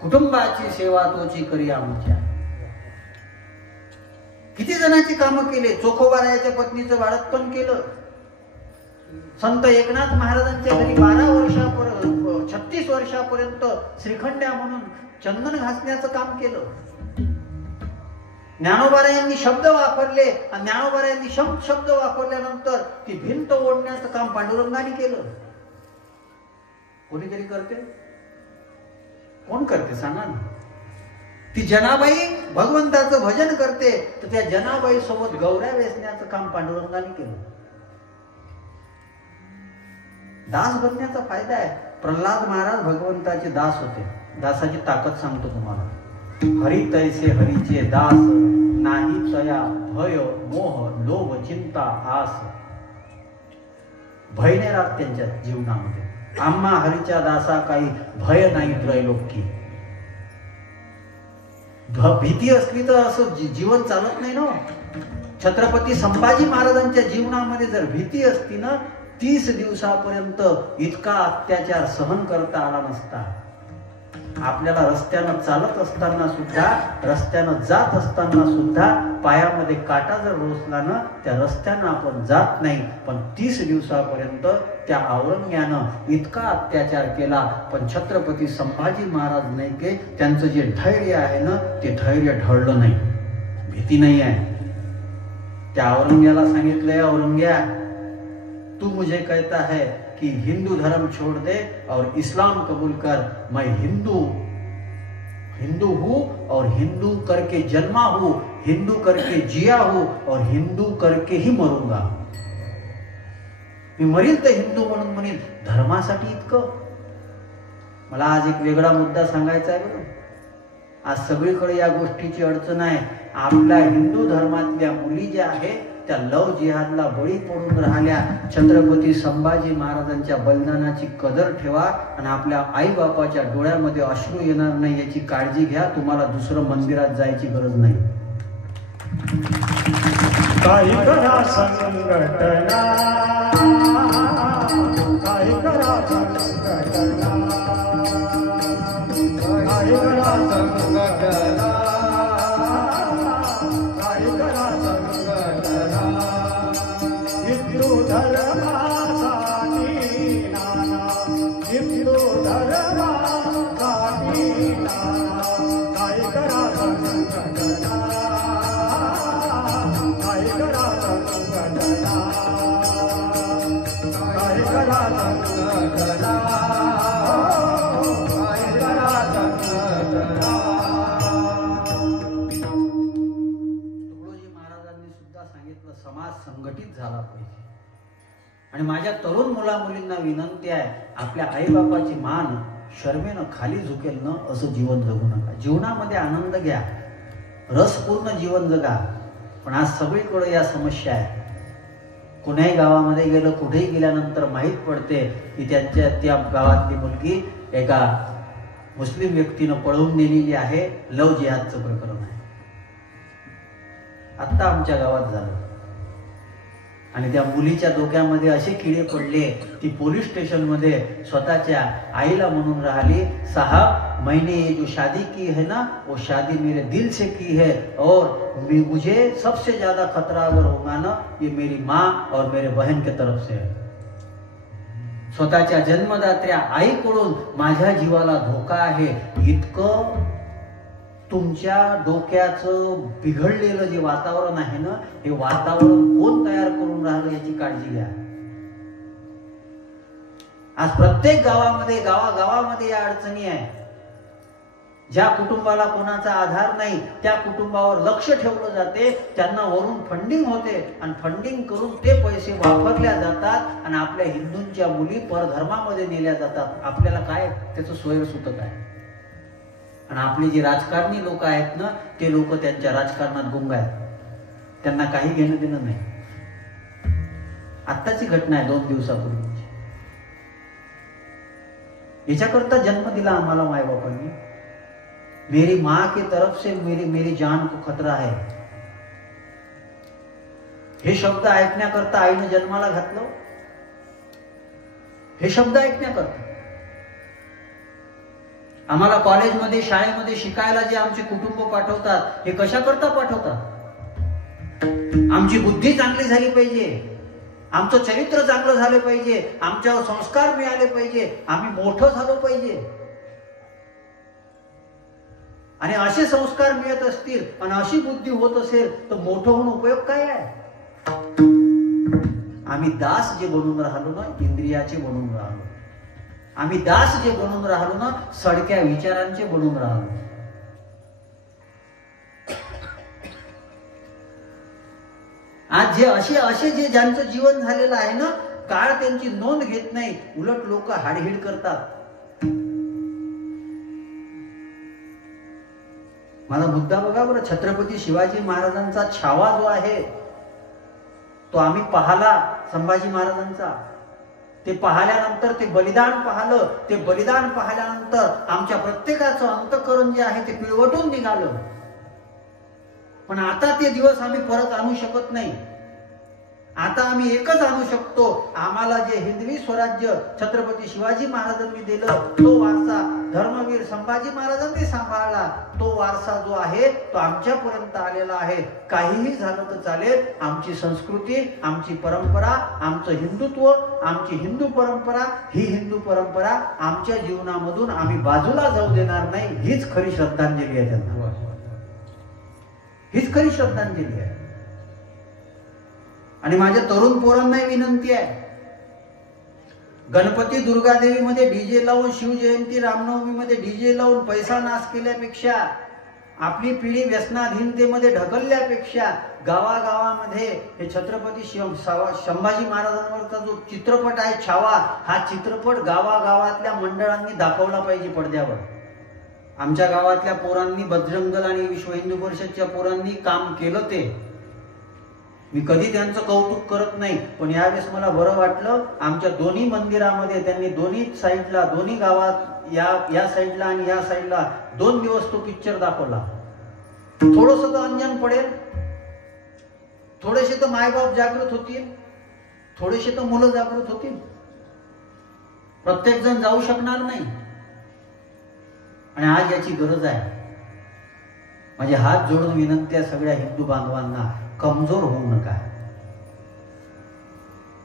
कुटुंबाची सेवा तोची करी आमच्या. किती जणांची कामं केले. चोखोबारायाच्या पत्नीचं बाळंतपण केलं. संत एकनाथ महाराजांच्या घरी 36 वर्षापर्यंत श्रीखंड्या म्हणून चंदन घासण्याचं काम केलं. ज्ञानोबारायांनी शब्द वापरले आणि ज्ञानोबारायांनी शब्द वापरल्यानंतर ती भिंत ओढण्याचं काम पांडुरंगाने केलं. कोणीतरी करते. कोण करते सांगा ना. ती जनाबाई भगवंताचं भजन करते तर त्या जनाबाई सोबत गौऱ्या वेचण्याचं काम पांडुरंगाने केलं. दास बनण्याचा फायदा आहे. प्रल्हाद महाराज भगवंताचे दास होते. दासाची ताकद सांगतो तुम्हाला. हरी तैसे हरीचे दास नाही तया भय मोह लोभ चिंता आस. भय नाही राहत त्यांच्या जीवनामध्ये. आम्हा हरीच्या दासा काही भय नाही त्रैलोक्य. भीती असली तर असं जीवन चालत नाही ना. छत्रपती संभाजी महाराजांच्या जीवनामध्ये जर भीती असती ना 30 दिवसापर्यंत इतका अत्याचार सहन करता आला नसता. आपल्याला रस्त्यानं चालत असताना सुद्धा, रस्त्यानं जात असताना सुद्धा पायामध्ये काटा जर रोसला ना, त्या रस्त्यानं आपण जात नाही. पण 30 दिवसापर्यंत त्या औरंग्यानं इतका अत्याचार केला, पण छत्रपती संभाजी महाराज नाही के त्यांचं जे धैर्य आहे ना, ते धैर्य ढळलं नाही, भीती नाही आहे. त्या औरंग्याला सांगितलंय, औरंग्या तू मुझे कहता है कि हिंदू धर्म छोड़ दे और इस्लाम कबूल कर. मैं हिंदू हूं और हिंदू करके जन्मा हूं, हिंदू करके जिया हूं और हिंदू करके ही मरूंगा. मी मरील तर हिंदू म्हणून म्हणेन. धर्मासाठी इतकं. मला आज एक वेगळा मुद्दा सांगायचा आहे बरं. आज सगळीकडे या गोष्टीची अडचण आहे. आपल्या हिंदू धर्मातल्या मुली ज्या आहेत त्या लव जिहादला बळी पडून राहिल्या. छत्रपती संभाजी महाराजांच्या बलिदानाची कदर ठेवा आणि आपल्या आई बापाच्या डोळ्यामध्ये अश्रू येणार नाही याची काळजी घ्या. तुम्हाला दुसरं मंदिरात जायची गरज नाही. काही करा संघटना, काही करा संघटना, काही करा संघटना, काही करा संघटना. हिंदू धर्मासाठी नाना, हिंदू धर्मासाठी नाना, काही करा संघटना, काही करा संघटना, काही करा संघटना, काही करा संघटना. तुकडोजी महाराजांनी सुद्धा सांगितलं, समाज संघटित झाला पाहिजे. आणि माझ्या तरुण मुला मुलींना विनंती आहे, आपल्या आईबापाची मान शर्मेनं खाली झुकेल न असं जीवन जगू नका. जीवनामध्ये आनंद घ्या, रसपूर्ण जीवन जगा. पण आज सगळीकडे या समस्या आहेत. कुठल्याही गावामध्ये गेलं, कुठेही गेल्यानंतर माहीत पडते की त्या गावातली मुलगी एका मुस्लिम व्यक्तीनं पळवून नेलेली आहे. लव जिहादचं प्रकरण आहे. आत्ता आमच्या गावात झालं. आणि त्या मुलीच्या डोक्यामध्ये असे किडे पडले, ती पोलीस स्टेशनमध्ये स्वतःच्या आईला म्हणून राहिली, साहब मैंने ये जो शादी की है ना, वो शादी मेरे दिल से की है और मुझे सबसे ज्यादा खतरा अगर होगा ना, ये मेरी माँ और मेरे बहन के तरफ से है. स्वतःच्या जन्मदात्या आईकडून माझ्या जीवाला धोका आहे. इतकं तुमच्या डोक्याचं बिघडलेलं जे वातावरण आहे ना, हे वातावरण कोण तयार करून राहिलं याची काळजी घ्या. आज प्रत्येक गावागावामध्ये या अडचणी आहे. ज्या कुटुंबाला कोणाचा आधार नाही त्या कुटुंबावर लक्ष ठेवलं जाते, त्यांना वरून फंडिंग होते आणि फंडिंग करून ते पैसे वापरल्या जातात आणि आपल्या हिंदूंच्या मुली परधर्मामध्ये नेल्या जातात. आपल्याला काय त्याचं सोयरसूतक आहे. आणि आपले जे राजकारणी लोक आहेत ना, ते लोक त्यांच्या राजकारणात गुंग आहेत. त्यांना काही घेणं देणं नाही. आत्ताची घटना आहे 2 दिवसापूर्वी. याच्याकरता जन्म दिला आम्हाला माय बापांनी. मेरी माँ की तरफ से मेरी जान को खतरा है, हे शब्द ऐकण्याकरता आईने जन्माला घातलं. हे शब्द ऐकण्याकरता आम्हाला कॉलेजमध्ये शाळेमध्ये शिकायला जे आमचे कुटुंब पाठवतात, हे कशाकरता पाठवतात? आमची बुद्धी चांगली झाली पाहिजे, आमचं चरित्र चांगलं झालं पाहिजे, आमच्यावर संस्कार मिळाले पाहिजे, आम्ही मोठं झालो पाहिजे. आणि असे संस्कार मिळत असतील आणि अशी बुद्धी होत असेल तर मोठं होऊन उपयोग काय आहे? आम्ही दास जे बनून राहिलो ना, इंद्रियाचे बनून राहिलो. आम्ही दास जे बनून राहिलो ना, सडक्या विचारांचे बनून राहिलो. आज जे असे जे ज्यांचं जीवन झालेलं आहे ना, काळ त्यांची नोंद घेत नाही, उलट लोक हाडहीड करतात. माझा मुद्दा बघा बरं, छत्रपती शिवाजी महाराजांचा छावा जो आहे तो आम्ही पाहला. संभाजी महाराजांचा ते पाहिल्यानंतर ते बलिदान पाहिलं. ते बलिदान पाहिल्यानंतर आमच्या प्रत्येकाचं अंतःकरण जे आहे ते पिळवटून निघालं. पण आता ते दिवस आम्ही परत आणू शकत नाही. आता आम्ही एकच आणू शकतो, आम्हाला जे हिंदवी स्वराज्य छत्रपती शिवाजी महाराजांनी दिलं तो वारसा धर्मवीर संभाजी महाराजांनी सांभाळला तो वारसा जो आहे तो आमच्यापर्यंत आलेला आहे. काहीही झालं तर चालेल, आमची संस्कृती, आमची परंपरा, आमचं हिंदुत्व, आमची हिंदू परंपरा, ही हिंदू परंपरा आमच्या जीवनामधून आम्ही बाजूला जाऊ देणार नाही. हीच खरी श्रद्धांजली आहे त्यांना, हीच खरी श्रद्धांजली आहे. आणि माझ्या तरुण पोरांनाही विनंती आहे, गणपती दुर्गादेवी मध्ये डीजे लावून, शिवजयंती रामनवमी मध्ये डीजे लावून पैसा नाश केल्यापेक्षा, आपली पिढी व्यसनाधीनतेमध्ये ढकलल्यापेक्षा गावागावामध्ये हे छत्रपती संभाजी महाराजांवरचा जो चित्रपट आहे छावा, हा चित्रपट गावागावातल्या मंडळांनी दाखवला पाहिजे पडद्यावर. आमच्या गावातल्या पोरांनी, बजरंग दल आणि विश्व हिंदू परिषदच्या पोरांनी काम केलं. ते मी कधी त्यांचं कौतुक करत नाही, पण यावेळेस मला बरं वाटलं. आमच्या दोन्ही मंदिरामध्ये त्यांनी दोन्ही साईडला, दोन्ही गावात, या साईडला आणि या साईडला 2 दिवस तो पिक्चर दाखवला. थोडस तर अंजन पडेल, थोडेसे तर मायबाप जागृत होतील, थोडेसे तर मुलं जागृत होतील. प्रत्येक जण जाऊ शकणार नाही आणि आज याची गरज आहे. म्हणजे हात जोडून विनंती आहे सगळ्या हिंदू बांधवांना, कमजोर होऊ नका.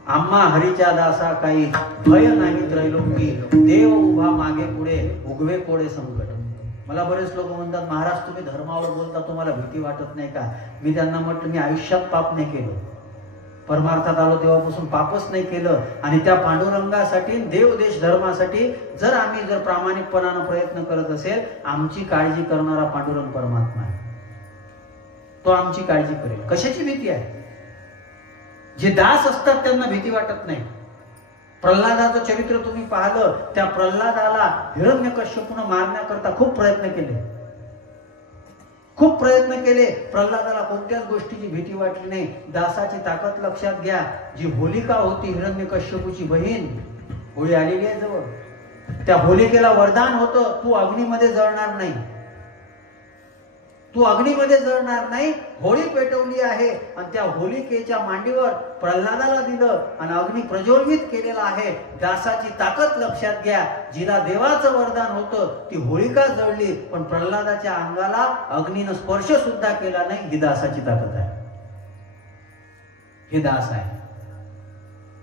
आम्हा हरीच्या दासा काही भय नाही त्रैलोकी, देव उभा मागे पुढे उगवे कोडे संकट. मला बरेच लोक म्हणतात, महाराज तुम्ही धर्मावर बोलता, तुम्हाला भीती वाटत नाही का? मी त्यांना म्हटलं, मी आयुष्यात पाप नाही केलं. परमार्थात आलो तेव्हापासून पापच नाही केलं. आणि त्या पांडुरंगासाठी, देव देश धर्मासाठी जर आम्ही प्रामाणिकपणानं प्रयत्न करत असेल, आमची काळजी करणारा पांडुरंग परमात्मा आहे, तो आमची काळजी करेल. कशाची भीती आहे? जे दास असतात त्यांना भीती वाटत नाही. प्रल्हादाचं चरित्र तुम्ही पाहिलं, त्या प्रल्हादाला हिरण्यकश्यपूनं मारण्याकरता खूप प्रयत्न केले, खूप प्रयत्न केले. प्रल्हादाला कोणत्याच गोष्टीची भीती वाटली नाही. दासाची ताकद लक्षात घ्या. जी होलिका होती, हिरण्यकश्यपूची बहीण, होळी आलेली आहे जवळ, त्या होलिकेला वरदान होतं, तू अग्नीमध्ये जळणार नाही, तू अग्नीमध्ये जळणार नाही. होळी पेटवली आहे आणि त्या होलिकेच्या मांडीवर प्रल्हादाला दिलं आणि अग्नी प्रज्वलित केलेला आहे. दासाची ताकद लक्षात घ्या. जिला देवाचं वरदान होतं ती होलिका जळली, पण प्रल्हादाच्या अंगाला अग्नीनं स्पर्श सुद्धा केला नाही. ही दासाची ताकद आहे, हे दास आहे.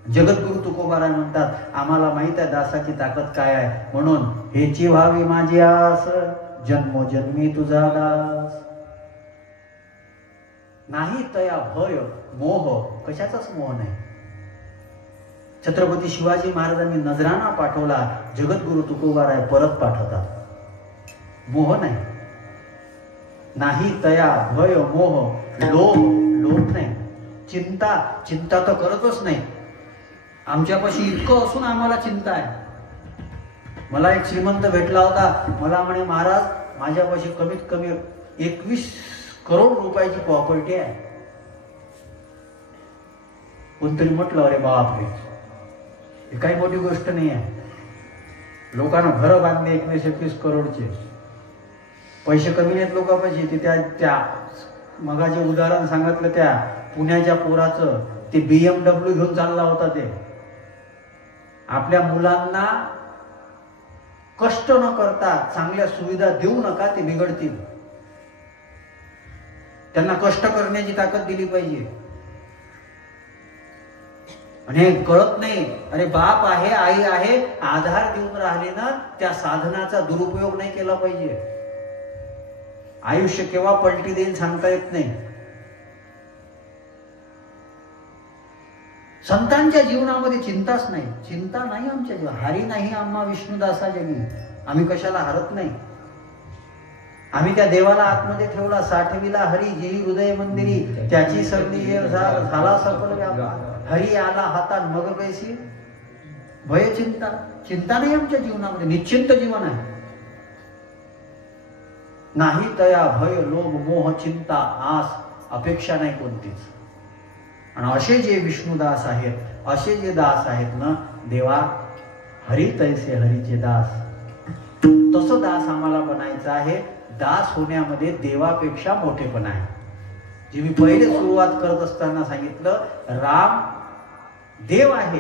जगद्गुरु तुकोबाराय म्हणतात, आम्हाला माहित आहे दासाची ताकद काय आहे, म्हणून हेची व्हावी माझी आस, जन्मोजन्मी तुझा दास. नाही तया भय मोह, कशाचाच मोह नाही. छत्रपती शिवाजी महाराजांनी नजराणा पाठवला, जगद्गुरु तुकोबाराय परत पाठवतात. मोह नाही. नाही तया भय मोह, लोभ नाही, चिंता तर करतच नाही. आमच्यापाशी इतकं असून आम्हाला चिंता आहे. मला एक श्रीमंत भेटला होता, मला म्हणे, महाराज माझ्यापाशी कमीत कमी 21 करोड रुपयाची प्रॉपर्टी आहे. कोणतरी म्हटलं, अरे बापरे, ही काही मोठी गोष्ट नाही आहे. लोकांना घरं बांधले 21 करोडचे. पैसे कमी नाहीत लोकांपाशी. त्या मगाचे उदाहरण सांगितलं, त्या पुण्याच्या पोराचं, ते BMW घेऊन चालला होता. ते आपल्या मुलांना कष्ट न करता चांगल्या सुविधा देऊ नका, ते बिघडतील. त्यांना कष्ट करण्याची ताकद दिली पाहिजे. आणि हे कळत नाही. अरे बाप आहे, आई आहे, आधार देऊन राहिले ना, त्या साधनाचा दुरुपयोग नाही केला पाहिजे. आयुष्य केव्हा पलटी देईल सांगता येत नाही. संतांच्या जीवनामध्ये चिंताच नाही. चिंता नाही आमच्या जीवनात. हरी नाही आम्हा विष्णुदासा जगी. आम्ही कशाला हरत नाही. आम्ही त्या देवाला आतमध्ये ठेवला. साठविला हरी जेही हृदय मंदिरी, त्याची सरणी झाला सफल व्यापार. हरी आला हातात मग कैसी भय चिंता. चिंता नाही आमच्या जीवनामध्ये, निश्चिंत जीवन आहे. नाही तया भय लोभ मोह चिंता आस, अपेक्षा नाही कोणतीच. आणि असे जे विष्णुदास आहेत, असे जे दास आहेत ना, देवा हरी तैसे हरीचे दास, तसं दास आम्हाला बनायचं आहे. दास होण्यामध्ये देवापेक्षा मोठेपणा आहे. जे मी पहिले सुरुवात करत असताना सांगितलं, राम देव आहे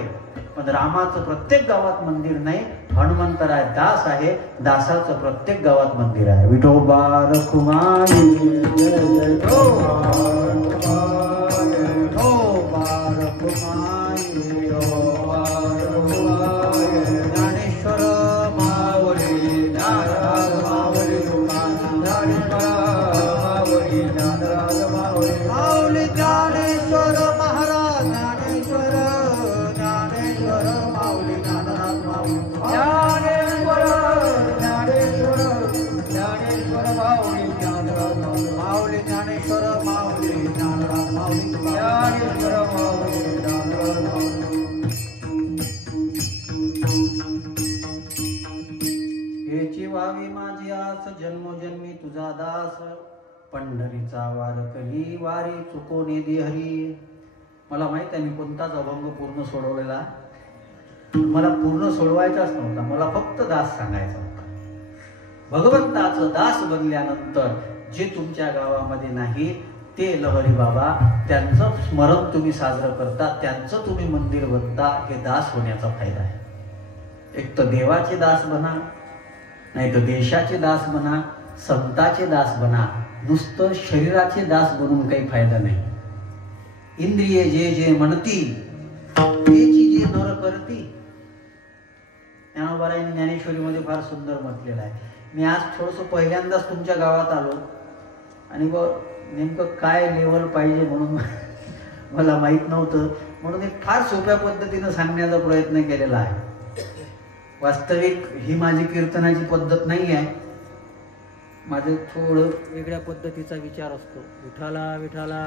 पण रामाचं प्रत्येक गावात मंदिर नाही, हनुमंतराय दास आहे, दासाचं प्रत्येक गावात मंदिर आहे. विठोबा रखुमाई जय जय विठोबा रखुमाई ज्ञानेश्वर माऊली ज्ञानराज माऊली ज्ञानराज माऊली ज्ञानेश्वर महाराज ज्ञानेश्वर ज्ञानेश्वर माऊली ज्ञानराज माऊली ज्ञानेश्वर ज्ञानेश्वर माऊली ज्ञानराज माऊली ज्ञानेश्वर माऊली ज्ञानराज माऊली ज्ञानेश्वर माऊली ज्ञानराज हेची व्हावी माझी आस जन्मोजन्मी तुझा दास, पंढरीचा वारकरी वारी चुकोने दे हरी. मला माहित आहे मी कोणताच अभंग पूर्ण सोडवलेला, मला पूर्ण सोडवायचाच नव्हता, मला फक्त दास सांगायचा होता. भगवंताचं दास बनल्यानंतर जे तुमच्या गावामध्ये नाही ते लहरी बाबा, त्यांचं स्मरण तुम्ही साजरं करता, त्यांचं तुम्ही मंदिर बनता, हे दास होण्याचा फायदा आहे. एक तर देवाचे दास बना, नाही तर देशाचे दास बना, संताचे दास बना. नुसतं शरीराचे दास बनून काही फायदा नाही. इंद्रिय जे जे म्हणती तेची जे नर करती. ज्ञानोबारायांनी ज्ञानेश्वरीमध्ये फार सुंदर म्हटलेलं आहे. मी आज थोडंसं पहिल्यांदाच तुमच्या गावात आलो आणि नेमकं काय लेवल पाहिजे म्हणून मला माहीत नव्हतं, म्हणून एक फार सोप्या पद्धतीनं सांगण्याचा प्रयत्न केलेला आहे. वास्तविक ही माझी कीर्तनाची पद्धत नाही आहे, माझं थोडं वेगळ्या पद्धतीचा विचार असतो. विठाला विठाला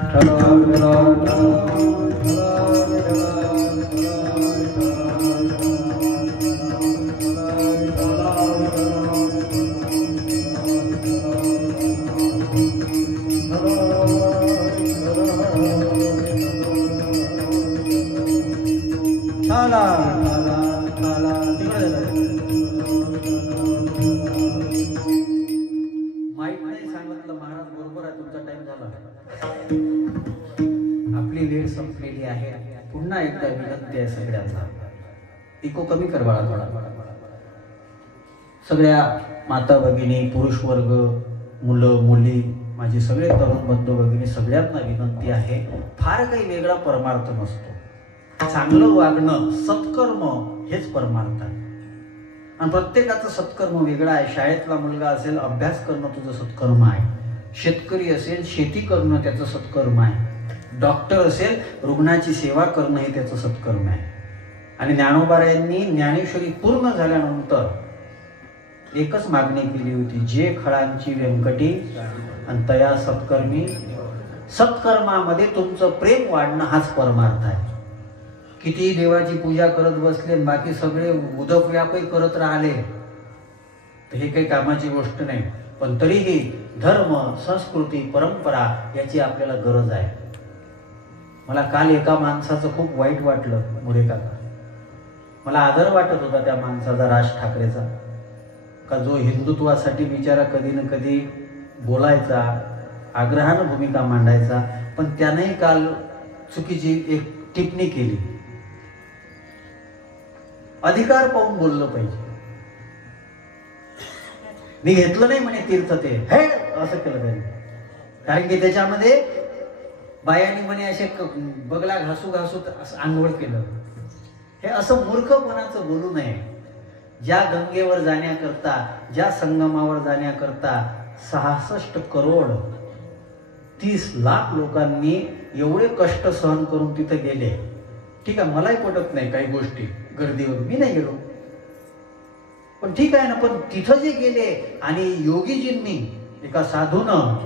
माहीत नाही सांगितलं महाराज, बरोबर आहे, तुमचा टाइम झाला, आपली वेळ संपलेली आहे. पुन्हा एकदा विनंती आहे सगळ्यांना, इको कमी कर बाळा थोडा. सगळ्या माता भगिनी, पुरुष वर्ग, मुलं मुली, माझे सगळे तरुण बंधू भगिनी, सगळ्यांना विनंती आहे, फार काही वेगळा परमार्थ नसतो. चांगलं वागणं, सत्कर्म हेच परमार्थ आहे. आणि प्रत्येकाचं सत्कर्म वेगळं आहे. शाळेतला मुलगा असेल, अभ्यास करणं तुझं सत्कर्म आहे. शेतकरी असेल, शेती करणं त्याचं सत्कर्म आहे. डॉक्टर असेल, रुग्णाची सेवा करणं हे त्याचं सत्कर्म आहे. आणि ज्ञानोबारायांनी ज्ञानेश्वरी पूर्ण झाल्यानंतर एकच मागणी केली होती, जे खळांची व्यंकटी आणि तया सत्कर्मी. सत्कर्मामध्ये तुमचं प्रेम वाढणं हाच परमार्थ आहे. किती देवाची पूजा करत बसले, बाकी सगळे उदक व्यापही करत राहिले तर हे काही कामाची गोष्ट नाही. पण तरीही धर्म, संस्कृती, परंपरा याची आपल्याला गरज आहे. मला काल एका माणसाचं खूप वाईट वाटलं, मुरे काका. मला आदर वाटत होता त्या माणसाचा, राज ठाकरेचा, का जो हिंदुत्वासाठी बिचारा कधी ना कधी बोलायचा, आग्रहानं भूमिका मांडायचा. पण त्यानेही काल चुकीची एक टिप्पणी केली. अधिकार पाहून बोललं पाहिजे. मी घेतलं नाही म्हणे तीर्थ, ते हे असं केलं त्यांनी. कारण की त्याच्यामध्ये बायांनी म्हणे असे बगला घासू घासू असं आंघोळ केलं. हे असं मूर्खपणाचं बोलू नये. ज्या गंगेवर जाण्याकरता, ज्या संगमावर जाण्याकरता 66 करोड 30 लाख लोकांनी एवढे कष्ट सहन करून तिथे गेले. ठीक आहे, मलाही पटत नाही काही गोष्टी गर्दीवर, मी नाही गेलो, पण ठीक आहे ना. पण तिथं जे गेले आणि योगीजींनी, एका साधूनं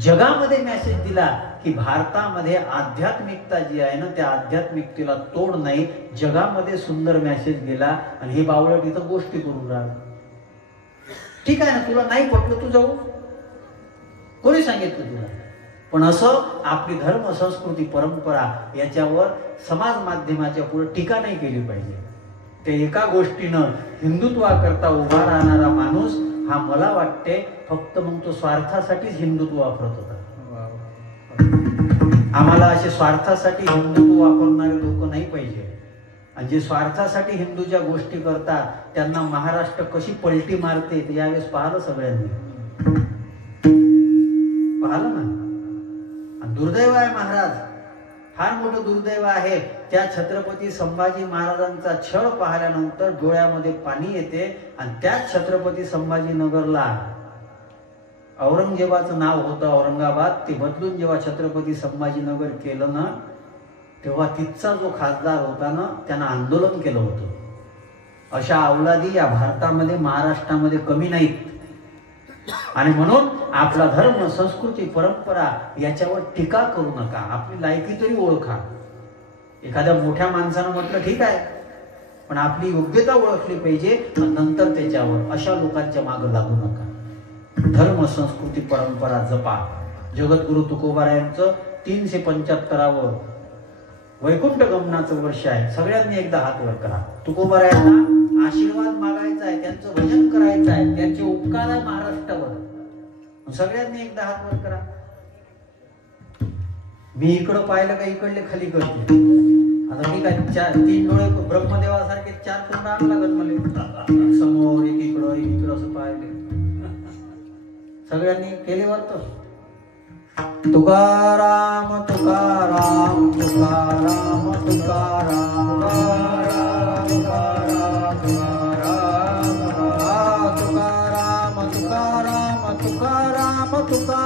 जगामध्ये मेसेज दिला की भारतामध्ये आध्यात्मिकता जी आहे ना, त्या आध्यात्मिकतेला तोड नाही. जगामध्ये सुंदर मेसेज गेला आणि हे बावळट इथं गोष्टी करून राहिला. ठीक आहे ना, तुला नाही पटलं तू जाऊ, कोणी सांगितलं तुला? पण असं आपली धर्म, संस्कृती, परंपरा याच्यावर समाज माध्यमाच्या पुढे टीका नाही केली पाहिजे. त्या एका गोष्टीनं हिंदुत्वाकरता उभा राहणारा माणूस हा मला वाटते फक्त मग तो स्वार्थासाठीच हिंदुत्व वापरत होता. आम्हाला असे स्वार्थासाठी हिंदुत्व वापरणारे लोक नाही पाहिजे. आणि जे स्वार्थासाठी हिंदूच्या गोष्टी करतात त्यांना महाराष्ट्र कशी पलटी मारते ते यावेळेस पाहिलं सगळ्यांनी, पाहिलं ना. आणि दुर्दैव आहे महाराज, फार मोठं दुर्दैव आहे. त्या छत्रपती संभाजी महाराजांचा छळ पाहिल्यानंतर डोळ्यामध्ये पाणी येते. आणि त्याच छत्रपती संभाजीनगरला औरंगजेबाचं नाव होतं औरंगाबाद, ते बदलून जेव्हा छत्रपती संभाजीनगर केलं ना, तेव्हा तिथचा जो खासदार होता ना त्यानं आंदोलन केलं होतं. अशा अवलादी या भारतामध्ये महाराष्ट्रामध्ये कमी नाहीत. आणि म्हणून आपला धर्म, संस्कृती, परंपरा याच्यावर टीका करू नका. आपली लायकी तरी ओळखा. एखाद्या मोठ्या माणसानं म्हटलं ठीक आहे, पण आपली योग्यता ओळखली पाहिजे. नंतर त्याच्यावर अशा लोकांच्या मागे लागू नका. धर्म, संस्कृती, परंपरा जपा. जगद्गुरु तुकोबारायांचं 375वं वैकुंठ गमनाचं वर्ष आहे. सगळ्यांनी एकदा हात वर करा. तुकोबारायांना आशीर्वाद मागायचा आहे, त्यांचं भजन करायचं आहे, त्यांचे उपकार आहे महाराष्ट्रावर. सगळ्यांनी एकदा हात वर करा. मी इकडं पाहिलं का इकडले खाली करते. आता मी काय 3 डोळे ब्रह्मदेवासारखे 4 तोंड आण लागत मला. एक समोर, एक इकडं असं पाहिले. सगळ्यांनी केले वाटतं. तुकाराम तुकाराम तुकाराम तुकाराम तुकाराम तुकाराम तुकाराम तुकाराम तुकाराम तुकाराम तुकाराम